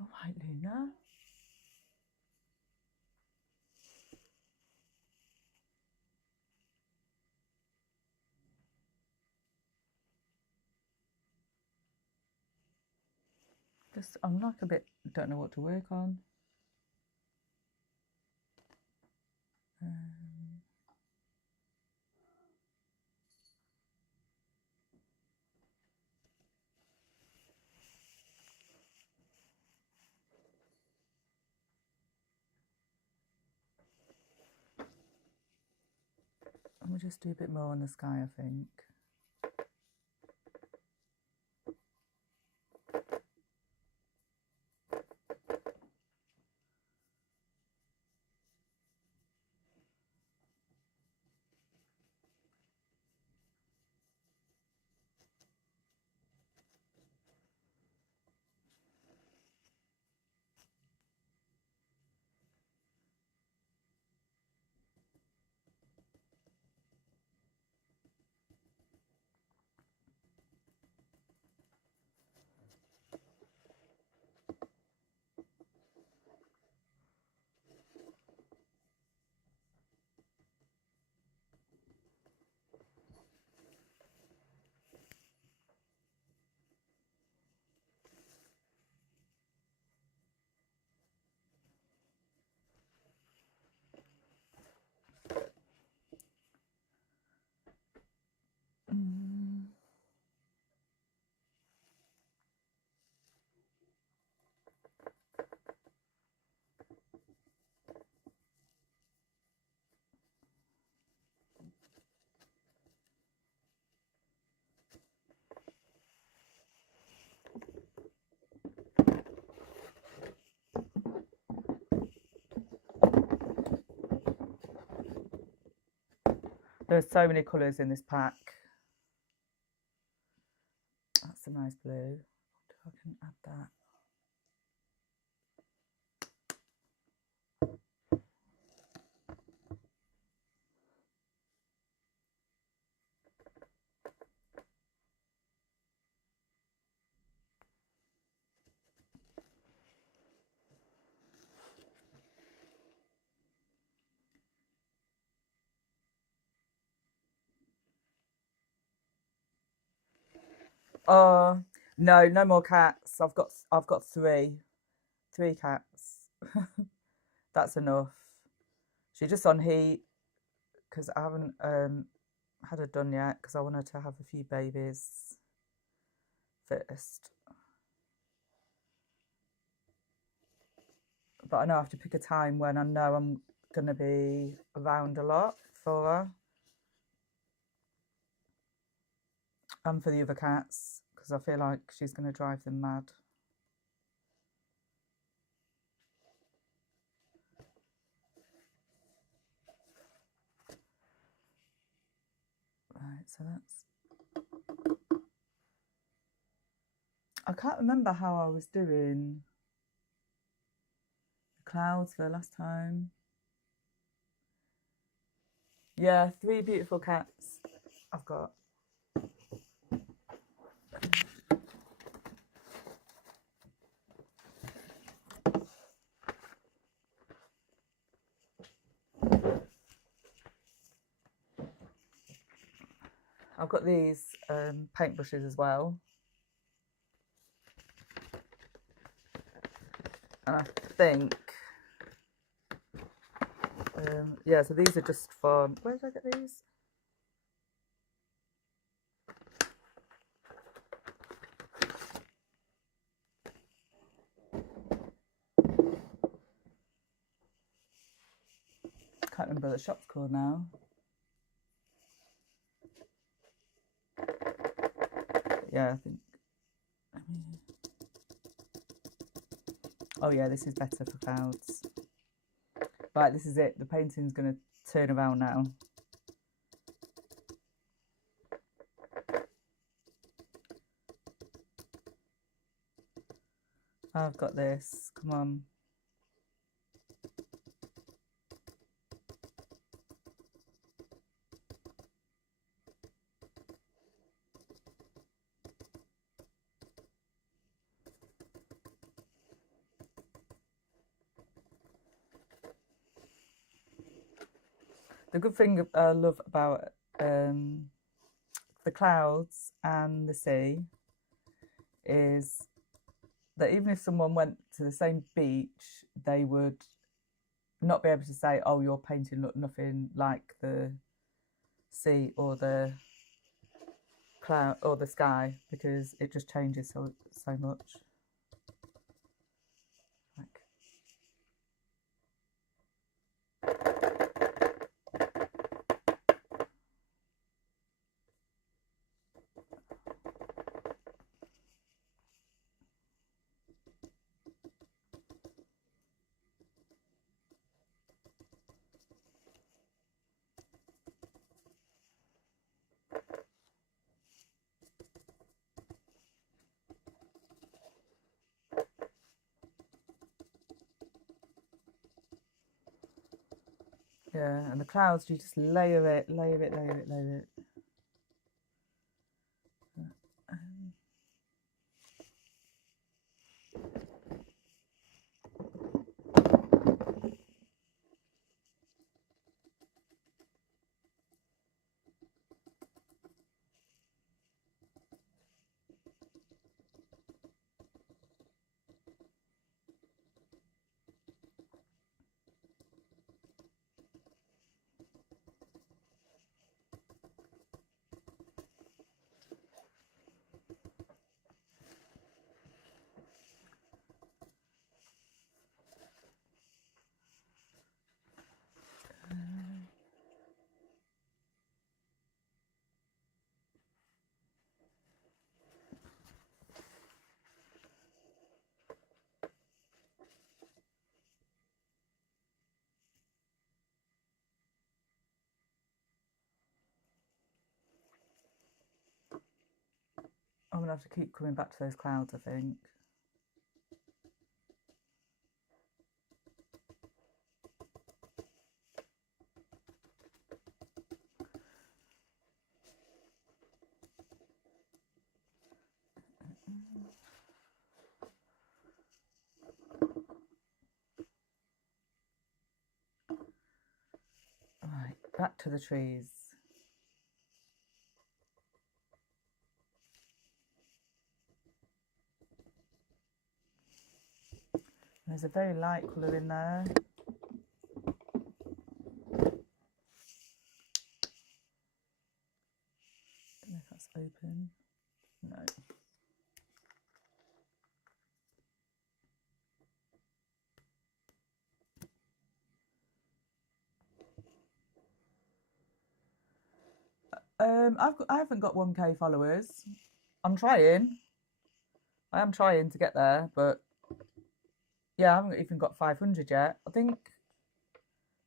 All right, Luna. Just, I'm like a bit, don't know what to work on. We'll just do a bit more on the sky, I think. There's so many colours in this pack. That's a nice blue. I can add that. No, no more cats. I've got three cats. That's enough. She's just on heat because I haven't had her done yet because I want her to have a few babies first. But I know I have to pick a time when I know I'm going to be around a lot for her. And for the other cats, because I feel like she's going to drive them mad. Right, so that's... I can't remember how I was doing the clouds for the last time. Yeah, 3 beautiful cats I've got. I've got these paintbrushes as well. And I think, yeah, so these are just for, where did I get these? Can't remember what the shop's called now. Yeah, I think. Oh yeah, this is better for clouds. Right, this is it. The painting's going to turn around now. I've got this. Come on. The good thing I love about the clouds and the sea is that even if someone went to the same beach, they would not be able to say, oh, your painting looked nothing like the sea or the cloud or the sky, because it just changes so much. Yeah, and the clouds, you just layer it, layer it, layer it, layer it. I'm gonna have to keep coming back to those clouds, I think. Right, back to the trees. There's a very light colour in there. Don't know if that's open. No. I haven't got 1K followers. I'm trying. I am trying to get there, but yeah, I haven't even got 500 yet. I think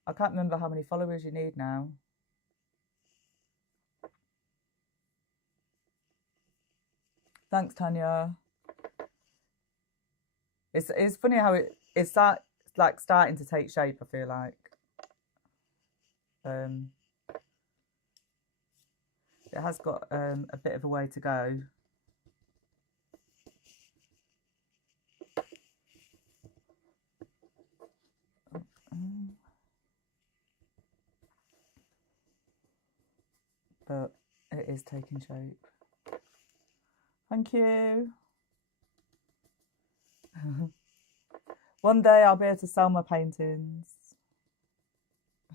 I can't remember how many followers you need now. Thanks, Tanya. It's funny how it's like starting to take shape. I feel like it has got a bit of a way to go. But it is taking shape. Thank you. One day I'll be able to sell my paintings.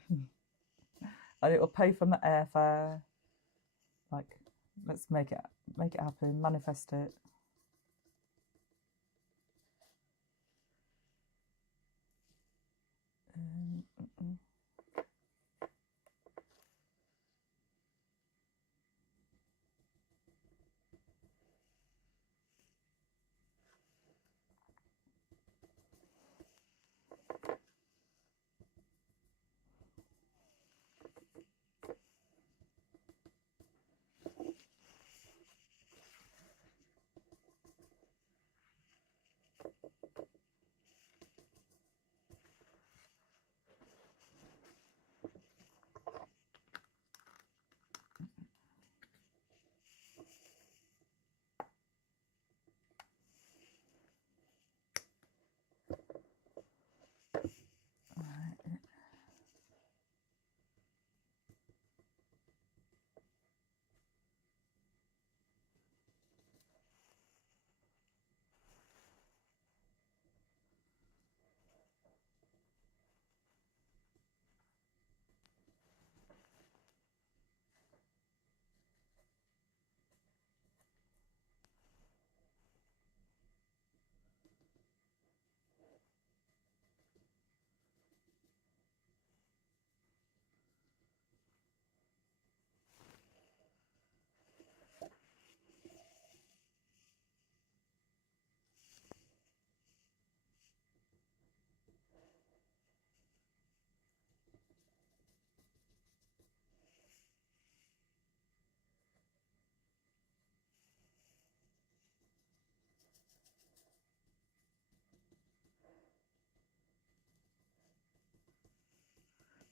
And it will pay for my airfare. Like, let's make it happen, manifest it.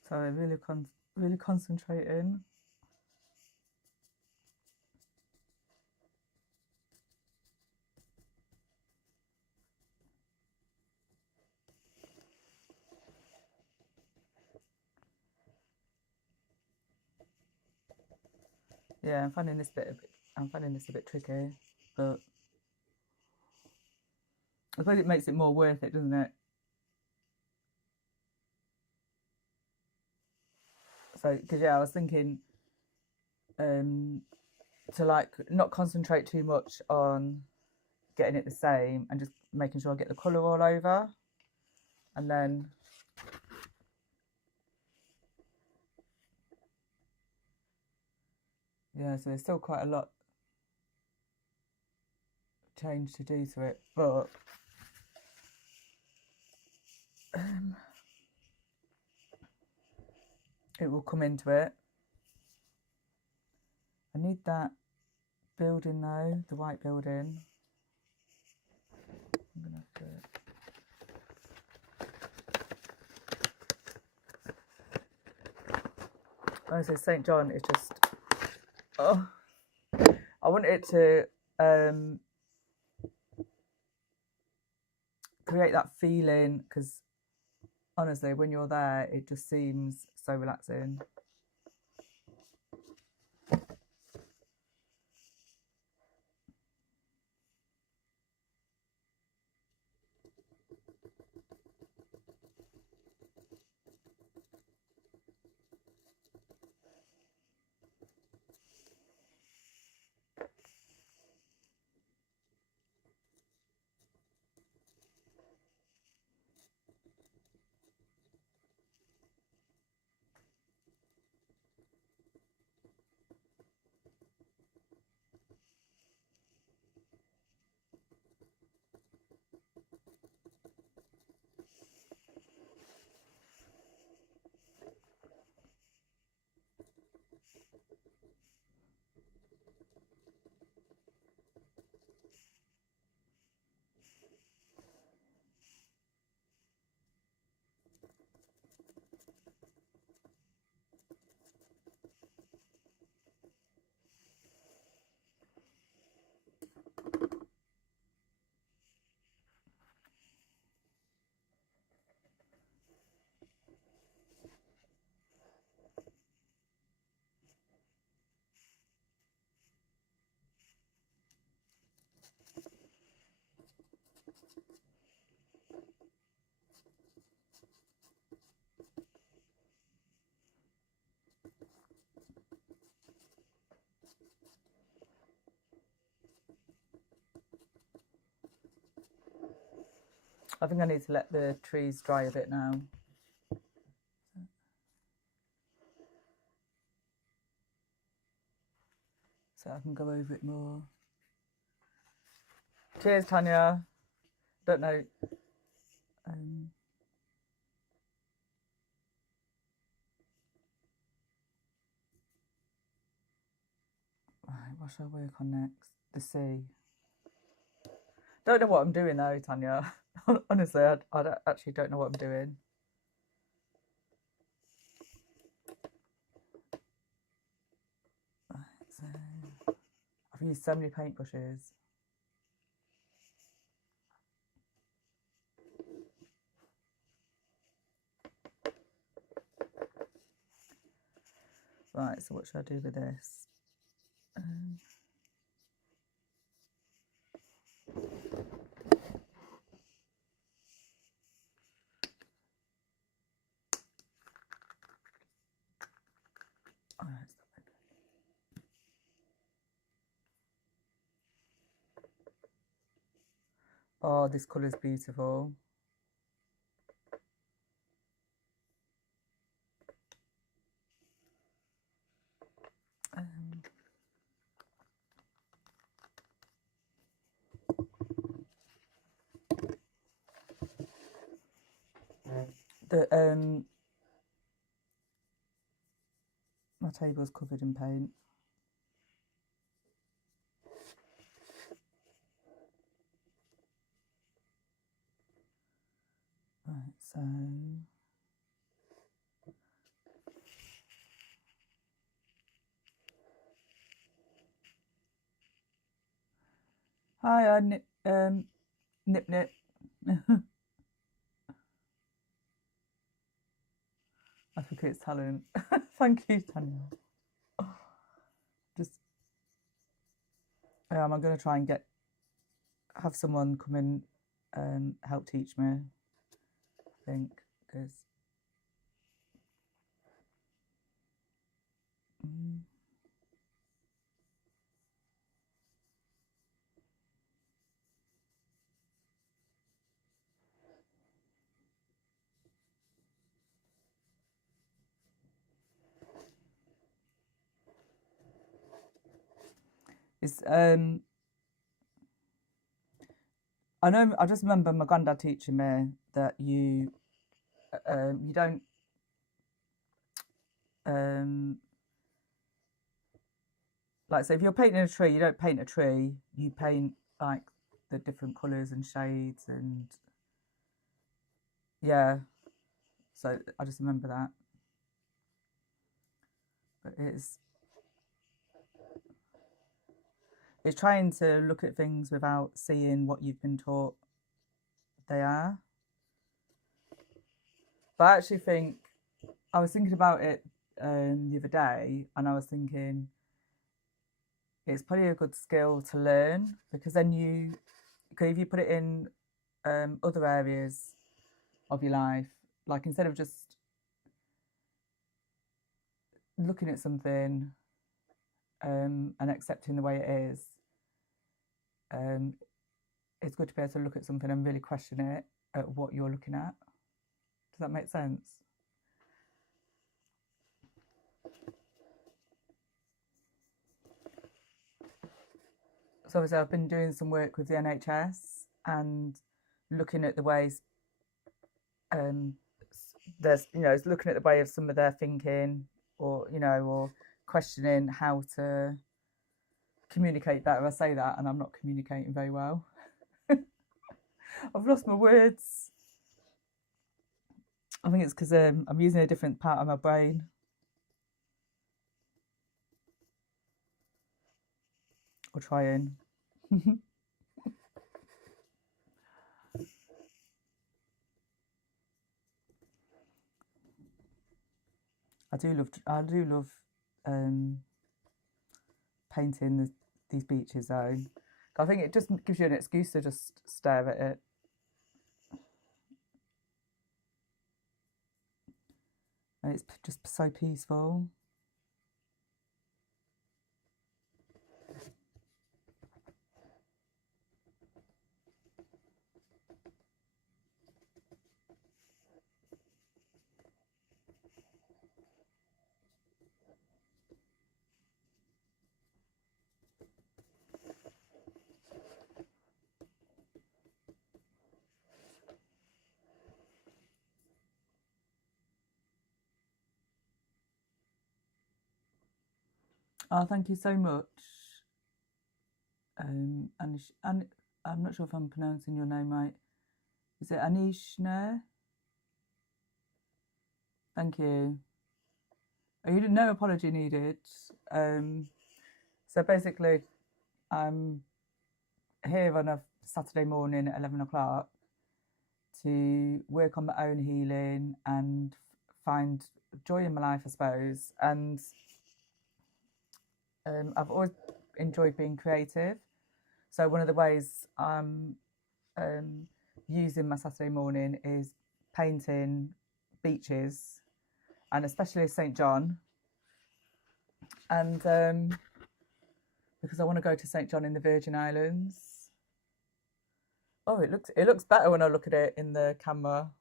Sorry, really concentrating. Yeah, I'm finding this a bit tricky, but I suppose it makes it more worth it, doesn't it? So, because yeah, I was thinking to like not concentrate too much on getting it the same and just making sure I get the colour all over, and then yeah, so there's still quite a lot change to do to it, but it will come into it. I need that building though, the white building. I'm gonna have to do it. Honestly, St. John is just, oh, I want it to create that feeling, because honestly, when you're there, it just seems so relaxing. I think I need to let the trees dry a bit now. So I can go over it more. Cheers, Tanya. Don't know. Right, what shall I work on next? The sea. Don't know what I'm doing though, Tanya. Honestly, I actually don't know what I'm doing. Right, so I've used so many paintbrushes. Right, so what should I do with this? Oh, this colour is beautiful. My table's covered in paint. Right, so hi, Nip Nip. I think it's talent. Thank you, Tanya. Just I'm going to try and have someone come in and help teach me. I think because it's I know. I just remember my granddad teaching me that you don't like, so if you're painting a tree, you don't paint a tree, you paint like the different colours and shades, and yeah, so I just remember that. But it's trying to look at things without seeing what you've been taught they are. But I actually think, I was thinking about it the other day, and I was thinking it's probably a good skill to learn, because then if you put it in other areas of your life, like instead of just looking at something and accepting the way it is, it's good to be able to look at something and really question it at what you're looking at. Does that make sense? So obviously I've been doing some work with the NHS and looking at the ways there's, you know, looking at the way of some of their thinking, or, you know, or questioning how to communicate better. I say that and I'm not communicating very well. I've lost my words. I think it's because I'm using a different part of my brain. Or trying. I do love painting these beaches though. I think it just gives you an excuse to just stare at it. And it's just so peaceful. Oh, thank you so much. And I'm not sure if I'm pronouncing your name right. Is it Anishna? Thank you. Oh, you didn't know, apology needed. So basically, I'm here on a Saturday morning at 11 o'clock to work on my own healing and find joy in my life, I suppose. And I've always enjoyed being creative. So one of the ways I'm using my Saturday morning is painting beaches, and especially St. John. And because I want to go to St. John in the Virgin Islands. Oh, it looks better when I look at it in the camera.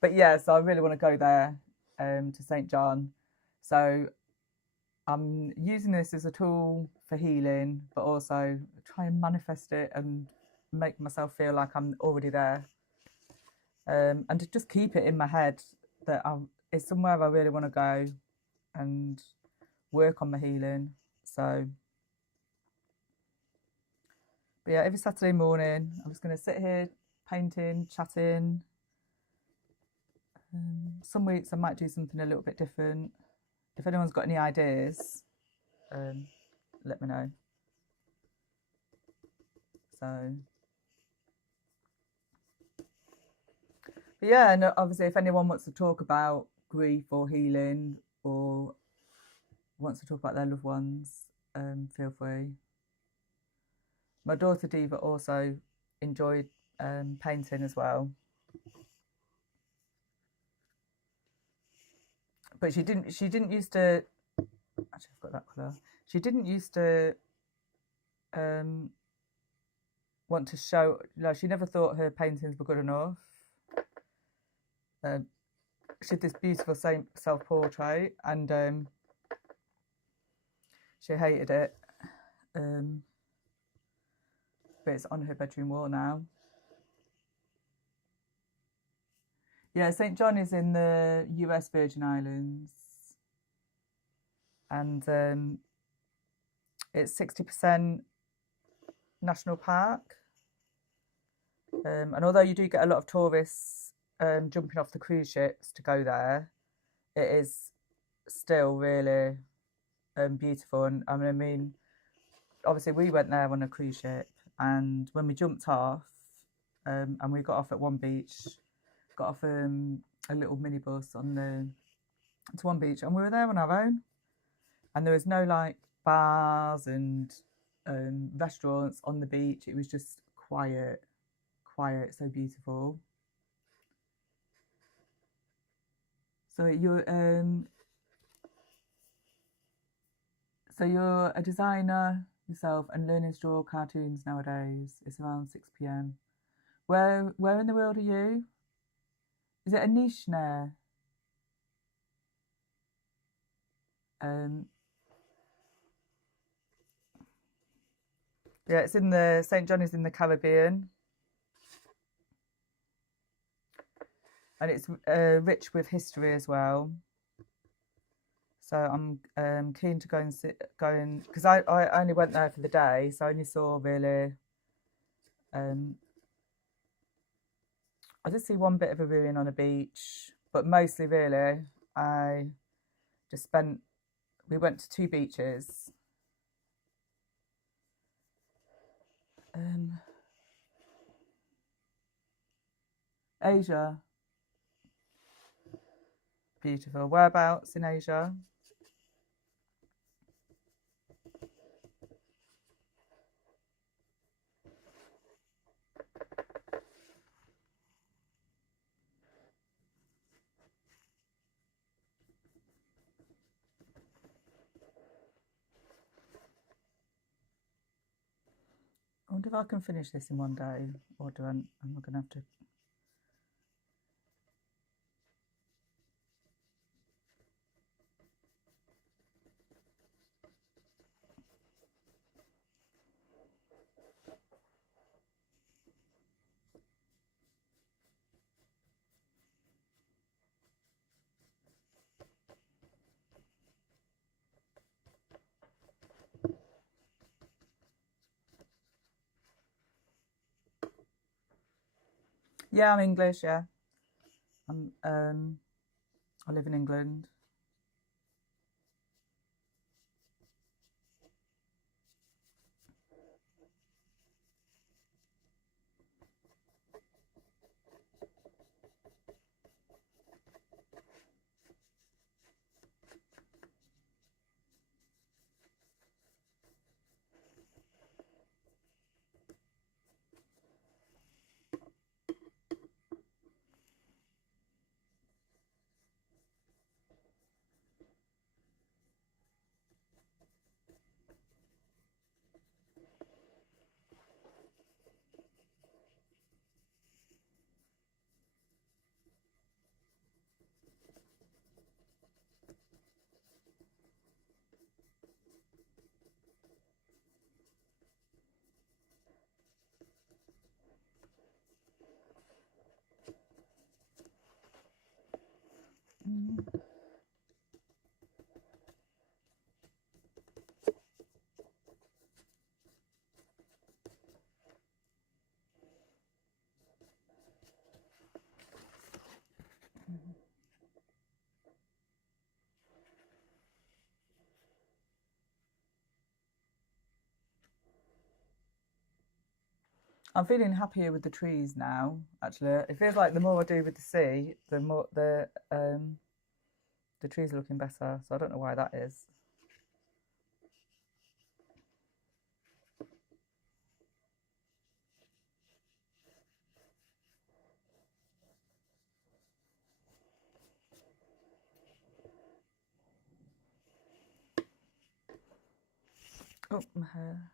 But yeah, so I really want to go there to St. John. So I'm using this as a tool for healing, but also try and manifest it and make myself feel like I'm already there. And to just keep it in my head that it's somewhere I really want to go and work on my healing. So, but yeah, every Saturday morning, I'm just going to sit here painting, chatting. Some weeks I might do something a little bit different. If anyone's got any ideas, let me know. So, but yeah, and obviously, if anyone wants to talk about grief or healing, or wants to talk about their loved ones, feel free. My daughter Diva also enjoyed painting as well, but she didn't used to. Actually, I've got that colour. She didn't used to want to show. No, she never thought her paintings were good enough. She had this beautiful self-portrait, and she hated it. But it's on her bedroom wall now. Yeah, St. John is in the US Virgin Islands. and it's 60% national park. And although you do get a lot of tourists jumping off the cruise ships to go there, it is still really beautiful. And I mean, obviously we went there on a cruise ship, and when we jumped off, and we got off at one beach, got off a little minibus to one beach, and we were there on our own, and there was no like bars and restaurants on the beach. It was just quiet, so beautiful. So you're a designer yourself and learning to draw cartoons nowadays. It's around 6 p.m. Where in the world are you? Is it a niche now? Yeah, it's in the St. John is in the Caribbean, and it's rich with history as well. So I'm keen to go because I only went there for the day, so I only saw really. I did see one bit of a ruin on a beach, but mostly really I just spent. We went to 2 beaches. Asia. Beautiful. Whereabouts in Asia? I wonder if I can finish this in one day, or am I going to have to? Yeah, I'm English. Yeah, I live in England. I'm feeling happier with the trees now. Actually, it feels like the more I do with the sea, the more the trees are looking better. So I don't know why that is. Oh, my hair.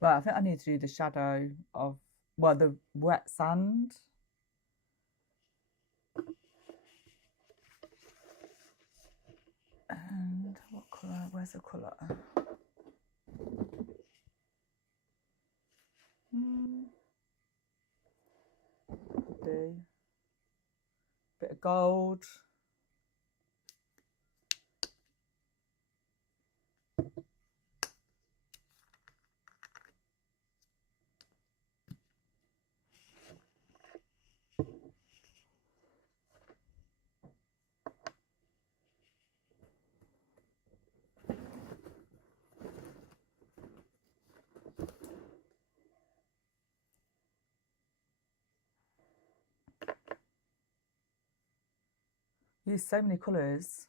Right, I think I need to do the shadow of, well, the wet sand. And what colour? Where's the colour? Could be. of gold. Use so many colours.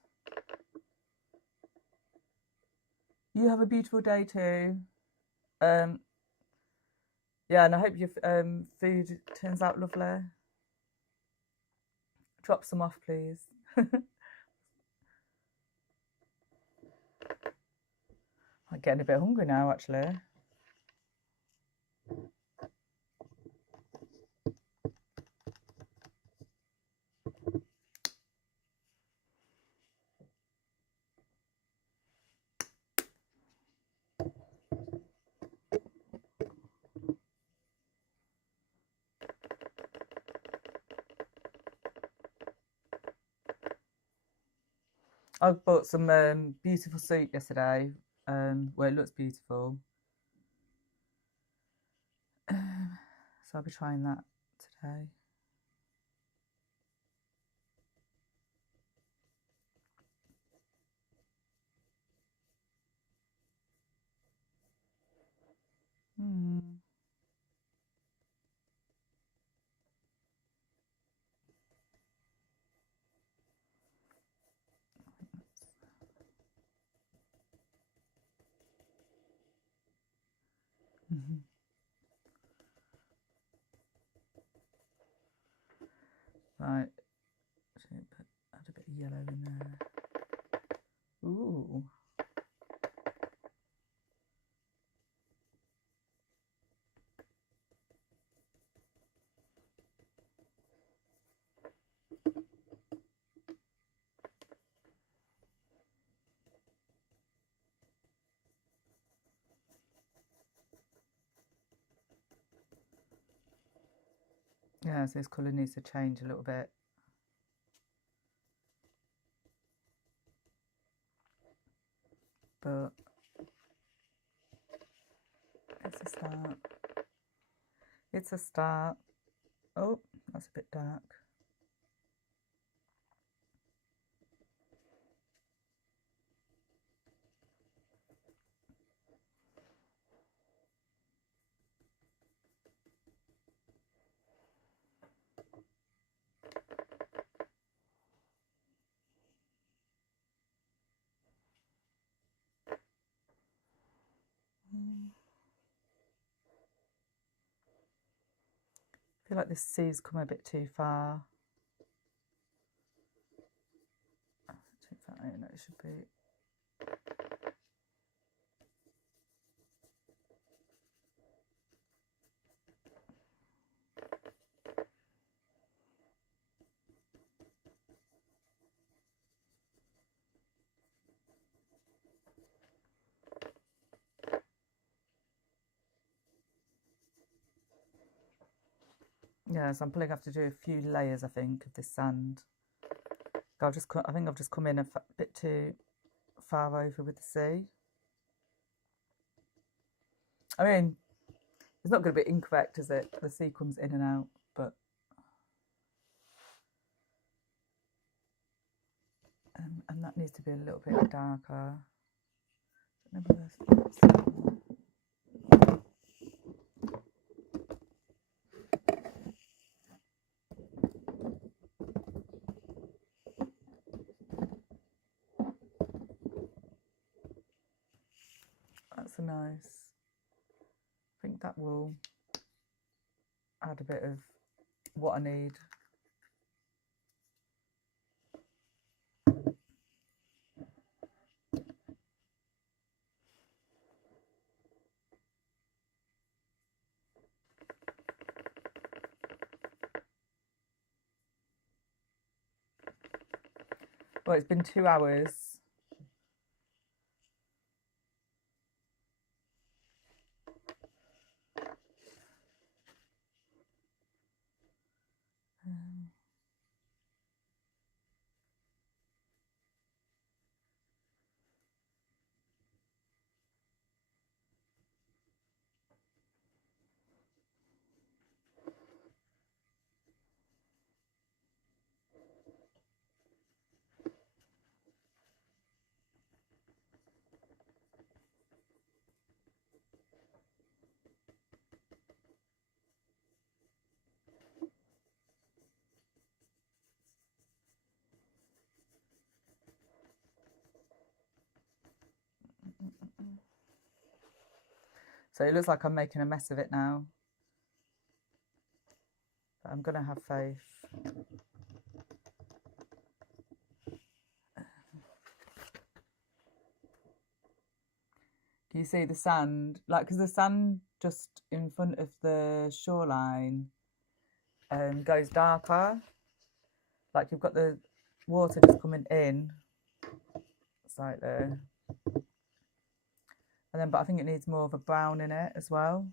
You have a beautiful day too. Yeah, and I hope your food turns out lovely. Drop some off, please. I'm getting a bit hungry now, actually. I bought some beautiful suit yesterday. Well, it looks beautiful. So I'll be trying that today. Right, add a bit of yellow in there. Ooh. Yeah, so this colour needs to change a little bit. But it's a start. It's a start. Oh, that's a bit dark. I feel like this sea's come a bit too far. Too far, I don't know, it should be. Yeah, so I'm probably going to have to do a few layers, I think, of this sand. I think I've just come in a bit too far over with the sea. I mean, it's not going to be incorrect, is it? The sea comes in and out, but and that needs to be a little bit darker. That's a nice. I think that will add a bit of what I need. Well, it's been 2 hours. So it looks like I'm making a mess of it now. But I'm going to have faith. Can you see the sand? Like, because the sand just in front of the shoreline goes darker. Like you've got the water just coming in slightly. And then, but I think it needs more of a brown in it as well.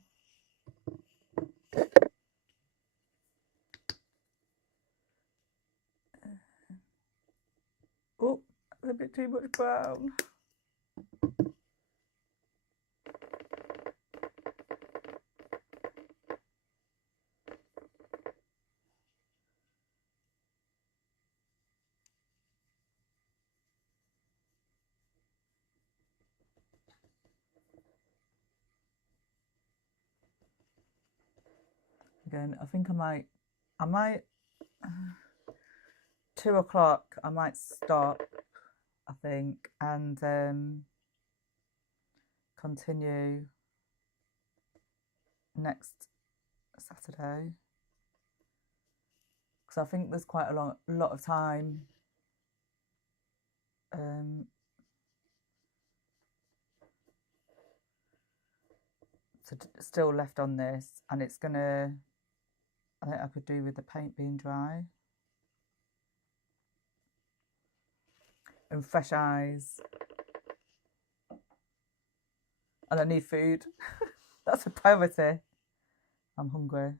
Oh, a bit too much brown. Again, I think I might 2 o'clock, I might stop, I think, and continue next Saturday. Because I think there's quite a lot of time still left on this, and it's gonna, I think I could do with the paint being dry. And fresh eyes. And I need food. That's a priority. I'm hungry.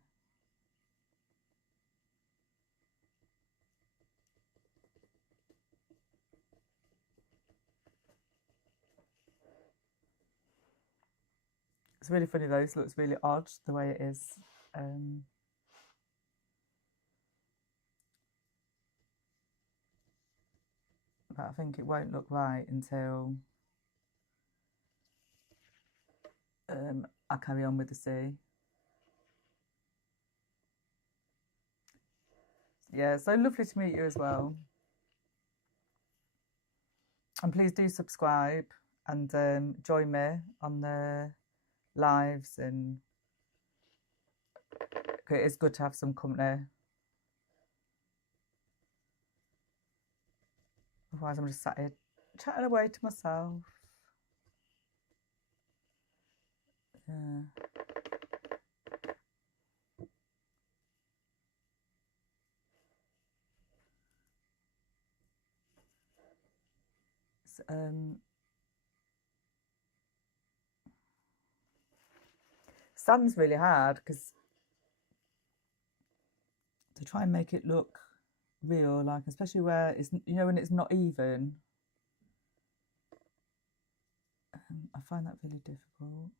It's really funny though, this looks really odd the way it is. But I think it won't look right until I carry on with the sea. Yeah, so lovely to meet you as well. And please do subscribe and join me on the lives, and it's good to have some company. Otherwise I'm just sat here chatting away to myself. Yeah. Sand's really hard because to try and make it look real, like especially where it's, you know, when it's not even, I find that really difficult.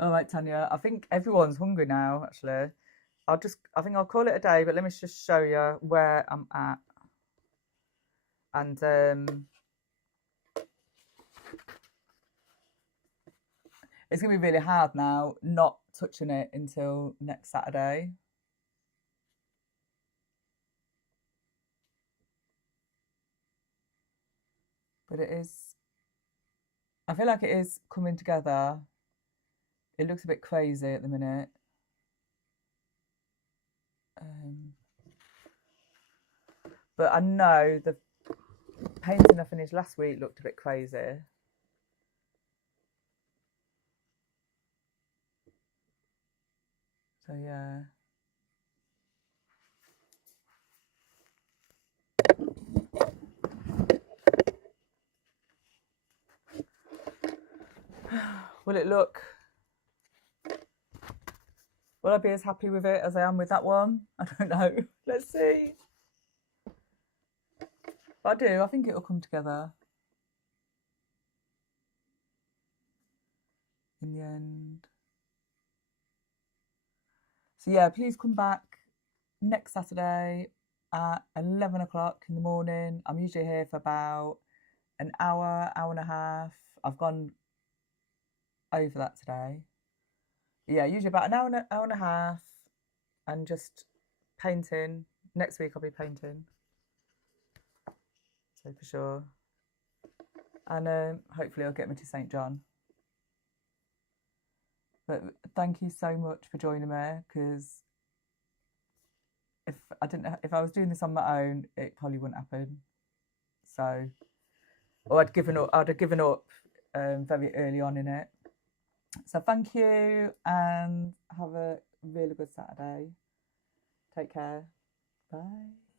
All right, Tanya, I think everyone's hungry now, actually. I think I'll call it a day, but let me just show you where I'm at. And it's going to be really hard now not touching it until next Saturday. But it is, I feel like it is coming together. It looks a bit crazy at the minute. But I know the painting I finished last week looked a bit crazy. So yeah. Will it look, will I be as happy with it as I am with that one? I don't know. Let's see. But I do, I think it'll come together in the end. So yeah, please come back next Saturday at 11 o'clock in the morning. I'm usually here for about an hour, hour and a half. I've gone over that today. Yeah, usually about an hour and a half, and just painting. Next week I'll be painting, so for sure. And hopefully I'll get me to St. John. But thank you so much for joining me, because if I was doing this on my own, it probably wouldn't happen. So, or I'd have given up very early on in it. So thank you, and have a really good Saturday. Take care. Bye.